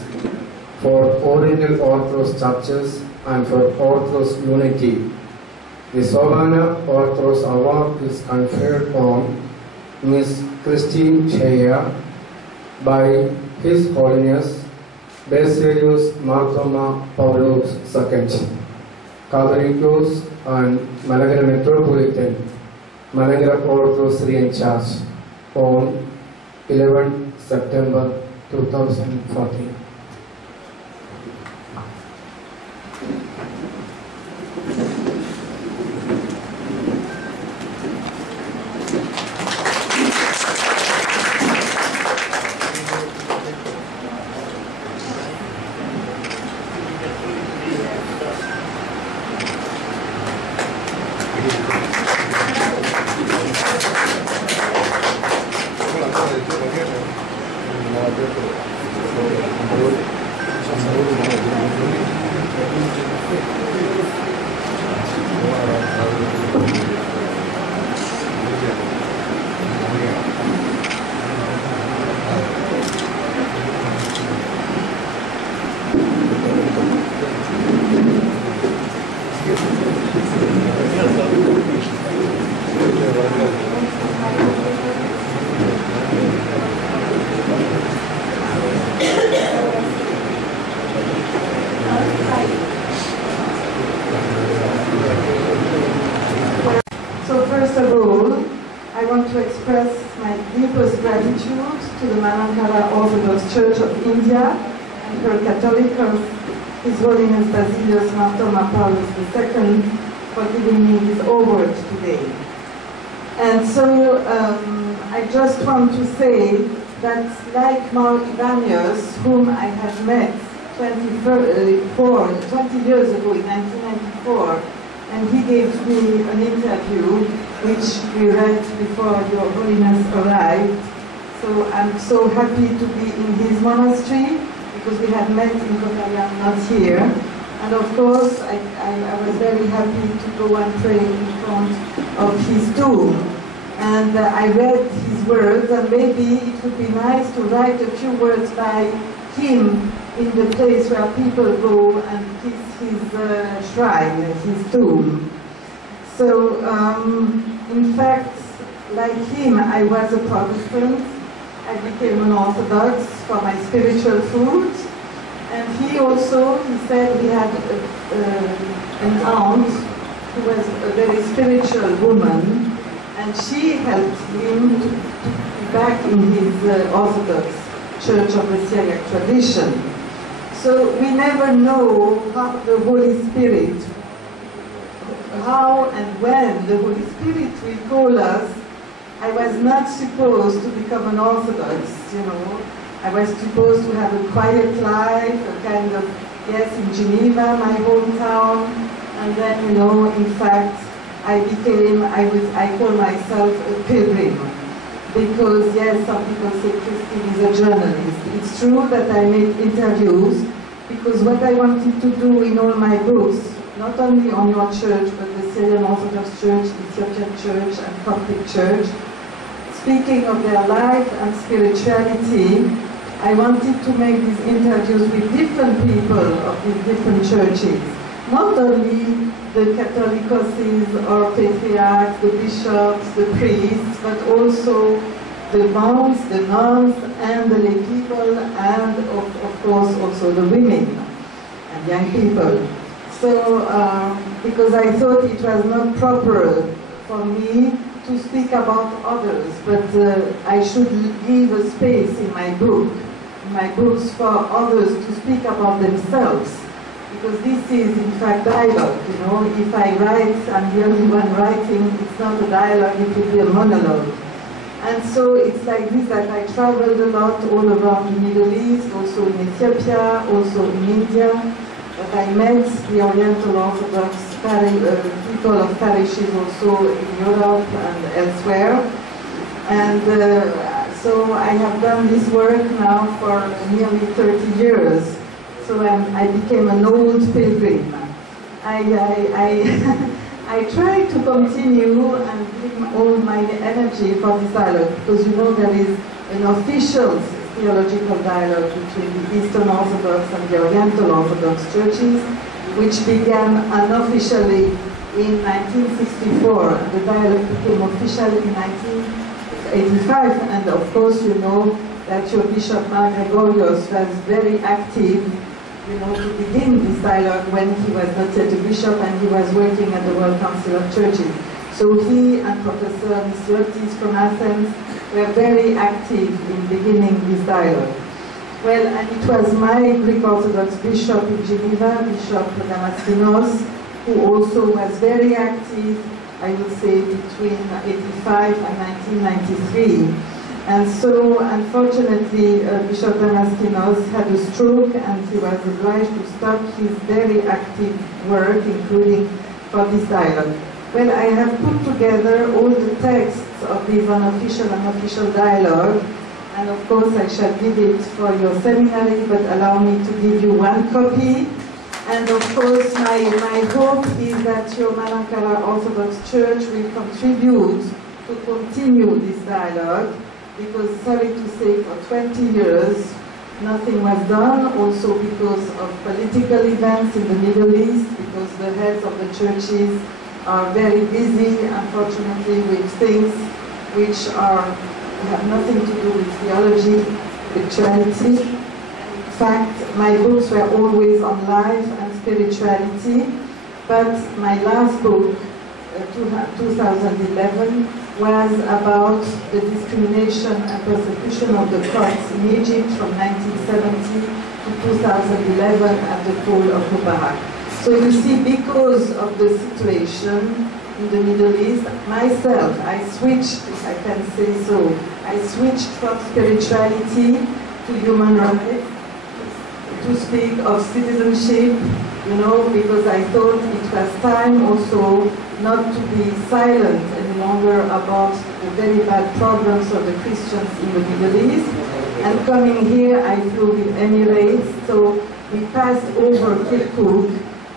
for Oriental Orthodox churches and for Orthodox unity, the Sopana Orthodox Award is conferred on Miss Christine Shaya by His Holiness Basilius Marthoma Paulos II, Catholicos and Malankara Metropolitan Malankara Orthodox Syrian Church on 11 September 2014. Malankara Orthodox Church of India and her Catholicos, His Holiness Basilios Martoma Paulus II, for giving me this award today. And so I just want to say that like Mauro Ibanez, whom I had met 20 years ago in 1994, and he gave me an interview which we read before Your Holiness arrived. So I'm so happy to be in his monastery because we had met in Kottayam, not here. And of course, I was very happy to go and pray in front of his tomb. And I read his words, and maybe it would be nice to write a few words by him in the place where people go and kiss his shrine, his tomb. So, in fact, like him, I was a Protestant. I became an Orthodox for my spiritual food. And he also, he said he had an aunt who was a very spiritual woman, and she helped him to be back in his Orthodox Church of the Syriac tradition. So we never know how the Holy Spirit, how and when the Holy Spirit will call us. I was not supposed to become an Orthodox, you know. I was supposed to have a quiet life, a kind of, yes, in Geneva, my hometown, and then, you know, in fact, I call myself a pilgrim. Because, yes, some people say Christine is a journalist. It's true that I make interviews, because what I wanted to do in all my books, not only on your church, but the Syrian Orthodox Church, Ethiopian Church, and Coptic Church, speaking of their life and spirituality, I wanted to make these interviews with different people of these different churches. Not only the Catholicoses or patriarchs, the bishops, the priests, but also the monks, the nuns, and the lay people, and of course also the women and young people. So, because I thought it was not proper for me to speak about others, but I should leave a space in my books for others to speak about themselves. Because this is, in fact, dialogue, you know. If I write, I'm the only one writing, it's not a dialogue, it will be a monologue. And so it's like this that I traveled a lot all around the Middle East, also in Ethiopia, also in India. But I met the Oriental Orthodox people of parishes also in Europe and elsewhere. And so I have done this work now for nearly 30 years. So I became an old pilgrim. I try to continue and give all my energy for this dialogue, because you know there is an official theological dialogue between the Eastern Orthodox and the Oriental Orthodox churches, which began unofficially in 1964. And the dialogue became official in 1985, and of course you know that your Bishop Mar Gregorios was very active, you know, to begin this dialogue when he was not yet a bishop and he was working at the World Council of Churches. So he and Professor Misiotis from Athens were very active in beginning this dialogue. Well, and it was my Greek Orthodox bishop in Geneva, Bishop Damaskinos, who also was very active, I would say, between 85 and 1993. And so, unfortunately, Bishop Damaskinos had a stroke and he was obliged to stop his very active work, including for this dialogue. Well, I have put together all the texts of this unofficial and official dialogue, and of course I shall give it for your seminary, but allow me to give you one copy. And of course my hope is that your Malankara Orthodox Church will contribute to continue this dialogue, because sorry to say, for 20 years nothing was done, also because of political events in the Middle East, because the heads of the churches are very busy, unfortunately, with things which have nothing to do with theology, spirituality. In fact, my books were always on life and spirituality, but my last book, 2011, was about the discrimination and persecution of the Copts in Egypt from 1970 to 2011 at the fall of Mubarak. So you see, because of the situation in the Middle East, myself, I switched, if I can say so, I switched from spirituality to human rights, to speak of citizenship, you know, because I thought it was time also not to be silent any longer about the very bad problems of the Christians in the Middle East. And coming here, I flew with Emirates, so we passed over Kirkuk.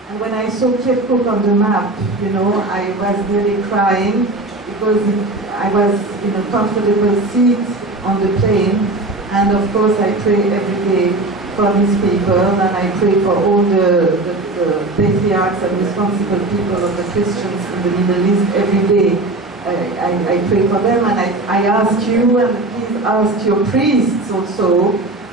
And when I saw Kirkuk on the map, you know, I was nearly crying because I was in a comfortable seat on the plane. And of course, I pray every day for these people, and I pray for all the patriarchs and responsible people of the Christians in the Middle East every day. I pray for them, and I ask you, and please ask your priests also,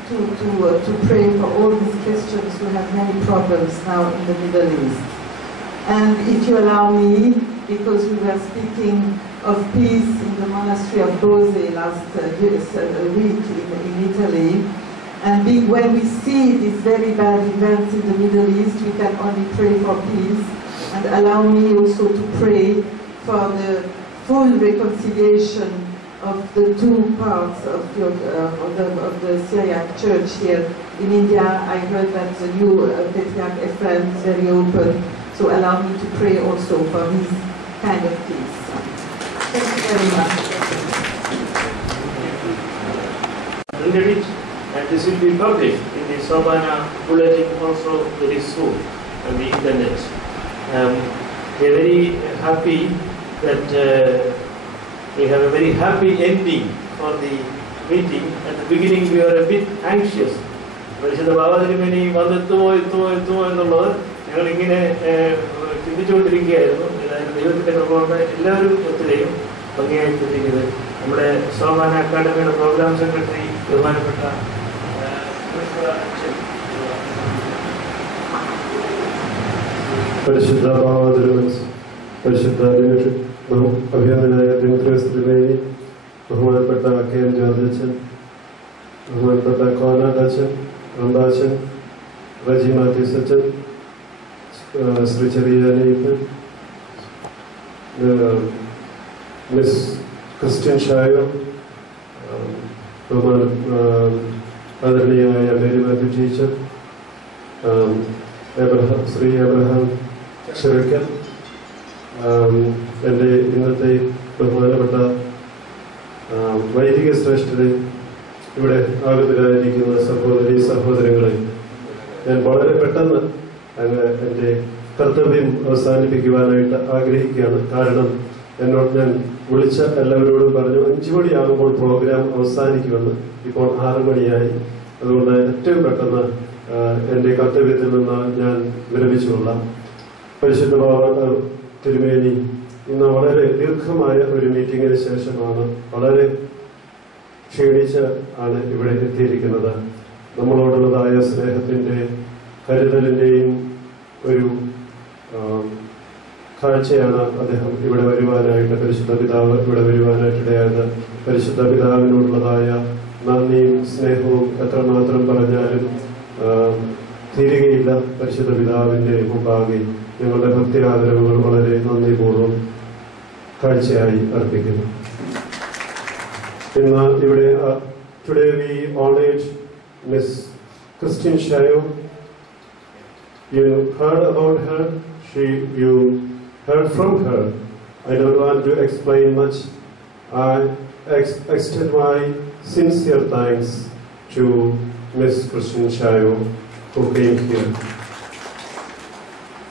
to pray for all these Christians who have many problems now in the Middle East. And if you allow me, because we were speaking of peace in the monastery of Bose last week in Italy, and when we see these very bad events in the Middle East, we can only pray for peace. And allow me also to pray for the full reconciliation of the two parts of the Syriac Church here in India. I heard that the new Patriarch Ephraim is very open, so allow me to pray also for this kind of peace. Thank you very much. Read it, and this will be published in the Sobhana bulletin also very soon on the internet. We are very happy that we have a very happy ending for the meeting. At the beginning we were a bit anxious. പരിശുദ്ധ ബാബാതിരുമേനി വന്നെത്തുമോ എന്നുള്ളത് ഞങ്ങളിങ്ങനെ ചിന്തിച്ചുകൊണ്ടിരിക്കുകയായിരുന്നു. ഏതായാലും ദൈവത്തിൻ്റെ കൃപ കൊണ്ട് എല്ലാവരും ഒത്തുകയും ഭംഗിയായി ചിന്തിക്കുന്നത് നമ്മുടെ സോമാന അക്കാദമിയുടെ പ്രോഗ്രാം സെക്രട്ടറി ബഹുമാനപ്പെട്ട പരിശുദ്ധ ബാബാതിരുമേനി, പരിശുദ്ധ അഭിയാനായ ദിമിത്രിയോസ് തിരുമേനി, ബഹുമാനപ്പെട്ട കെ എം ജോർജ് അച്ഛൻ, ബഹുമാനപ്പെട്ട കോനാട്ട് അച്ഛൻ, റംബാച്ചൻ, റജി മാത്യൂസ് അച്ഛൻ, ശ്രീ ചെറിയാനീപ്പൻ, മിസ് ക്രിസ്ത്യൻ ഷായോ, ആദരണീയമായ Mary Mathew teacher, Shri Abraham Shirakkal, എൻ്റെ ഇന്നത്തെ ബഹുമാനപ്പെട്ട വൈദിക ശ്രേഷ്ഠരെ, ഇവിടെ ആഗതരായിരിക്കുന്ന സഹോദരി സഹോദരങ്ങളെ, ഞാൻ വളരെ പെട്ടെന്ന് അങ്ങ് എൻ്റെ കർത്തവ്യം അവസാനിപ്പിക്കുവാനായിട്ട് ആഗ്രഹിക്കുകയാണ്. കാരണം ഞാൻ വിളിച്ച എല്ലാവരോടും പറഞ്ഞു 5 മണിയാകുമ്പോൾ പ്രോഗ്രാം അവസാനിക്കുമെന്ന്. ഇപ്പോൾ 6 മണിയായി. അതുകൊണ്ട് ഏറ്റവും പെട്ടെന്ന് എൻ്റെ കർത്തവ്യത്തിൽ നിന്ന് ഞാൻ വിരമിച്ചുകൊള്ളാം. പരിശുദ്ധ ബാബ തിരുമേനി ഇന്ന് വളരെ ദീർഘമായ ഒരു മീറ്റിങ്ങിന് ശേഷമാണ്, വളരെ ക്ഷീണിച്ച് ആണ് ഇവിടെ എത്തിയിരിക്കുന്നത്. നമ്മളോടുള്ളതായ സ്നേഹത്തിൻ്റെ കരുതലിൻ്റെയും ഒരു കാഴ്ചയാണ് അദ്ദേഹം ഇവിടെ വരുവാനായിട്ട്, പരിശുദ്ധ പിതാവ് ഇവിടെ വരുവാനായിട്ടിടയായത്. പരിശുദ്ധ പിതാവിനോടുള്ളതായ നന്ദിയും സ്നേഹവും എത്രമാത്രം പറഞ്ഞാലും തീരുകയില്ല. പരിശുദ്ധ പിതാവിൻ്റെ മുമ്പാകെ ഞങ്ങളുടെ ഭക്തി ആദരവുകൾ വളരെ നന്ദിപൂർവ്വം കാഴ്ചയായി അർപ്പിക്കുന്നു. ഇന്ന് ഇവിടെ today we honored Miss Christine Shayo. You heard about her. You heard from her. I don't want to explain much. I extend my sincere thanks to Miss Christine Shayo who came here.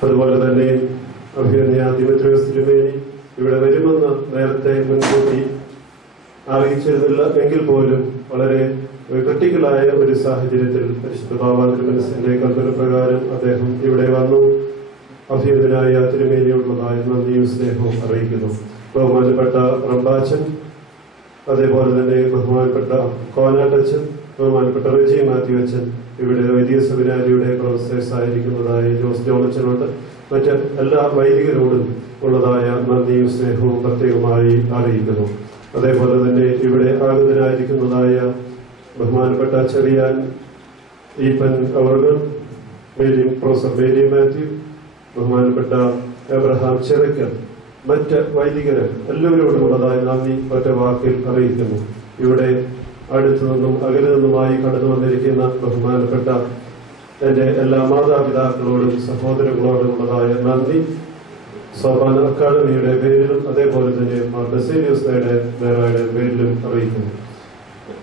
അതുപോലെ തന്നെ അഭിനയ ദിമിത്രിയോസ് തിരുമേനി ഇവിടെ വരുമെന്ന് നേരത്തെ മുൻകൂട്ടി അറിയിച്ചിരുന്നില്ല എങ്കിൽ പോലും വളരെ ക്രിട്ടിക്കലായ ഒരു സാഹചര്യത്തിൽ പരിശുദ്ധ ബാബാ തിരുമനസിന്റെ കൽപ്പനപ്രകാരം അദ്ദേഹം ഇവിടെ വന്നു. അഭിനയനായ തിരുമേനിയോടുള്ളതായ നന്ദിയും സ്നേഹവും അറിയിക്കുന്നു. ബഹുമാനപ്പെട്ട റംബാച്ചൻ, അതേപോലെ തന്നെ ബഹുമാനപ്പെട്ട കോനാട്ടച്ചൻ, ബഹുമാനപ്പെട്ട റജി മാത്യു അച്ഛൻ, ഇവിടെ വൈദിക സെമിനാരിയുടെ പ്രൊഫസേഴ്സ് ആയിരിക്കുന്നതായ ജോസ് ജോണച്ചനുണ്ട്. മറ്റ് എല്ലാ വൈദികരോടും ഉള്ളതായ നന്ദിയും സ്നേഹവും പ്രത്യേകമായി അറിയിക്കുന്നു. അതേപോലെ തന്നെ ഇവിടെ ആഗതനായിരിക്കുന്നതായ ബഹുമാനപ്പെട്ട ചെറിയാൻ ഈപ്പൻ അവർകൾ, പ്രൊഫസർ മേരി മാത്യു, ബഹുമാനപ്പെട്ട എബ്രഹാം ചെറുക്കൽ, മറ്റ് വൈദികര് എല്ലാവരോടുമുള്ളതായ നന്ദി ഒറ്റ വാക്കിൽ അറിയിക്കുന്നു. ഇവിടെ അടുത്തു നിന്നും അകലെ നിന്നുമായി കടന്നു വന്നിരിക്കുന്ന ബഹുമാനപ്പെട്ട എൻ്റെ എല്ലാ മാതാപിതാക്കളോടും സഹോദരങ്ങളോടുമുള്ളതായ നന്ദി സോപാന അക്കാദമിയുടെ പേരിലും അതേപോലെ തന്നെ മാർ ബസേലിയോസ് നേരായുടെ പേരിലും അറിയിക്കുന്നു.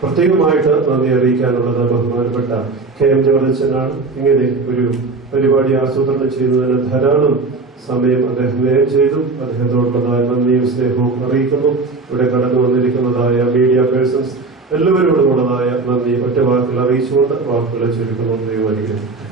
പ്രത്യേകമായിട്ട് നന്ദി അറിയിക്കാനുള്ളത് ബഹുമാനപ്പെട്ട KM ജോർജനാണ്. ഇങ്ങനെ ഒരു പരിപാടി ആസൂത്രണം ചെയ്യുന്നതിന് ധാരാളം സമയം അദ്ദേഹം വ്യയം ചെയ്തു. അദ്ദേഹത്തോടുള്ളതായ നന്ദിയും സ്നേഹവും അറിയിക്കുന്നു. ഇവിടെ കടന്നു വന്നിരിക്കുന്നതായ മീഡിയ പേഴ്സൺസ് എല്ലാവരോടുമുള്ളതായ നന്ദി ഒറ്റ വാക്കിൽ അറിയിച്ചുകൊണ്ട് വാക്കുകളെ ചുരുക്കുന്നു. ദൈവം അനുഗ്രഹിക്കട്ടെ.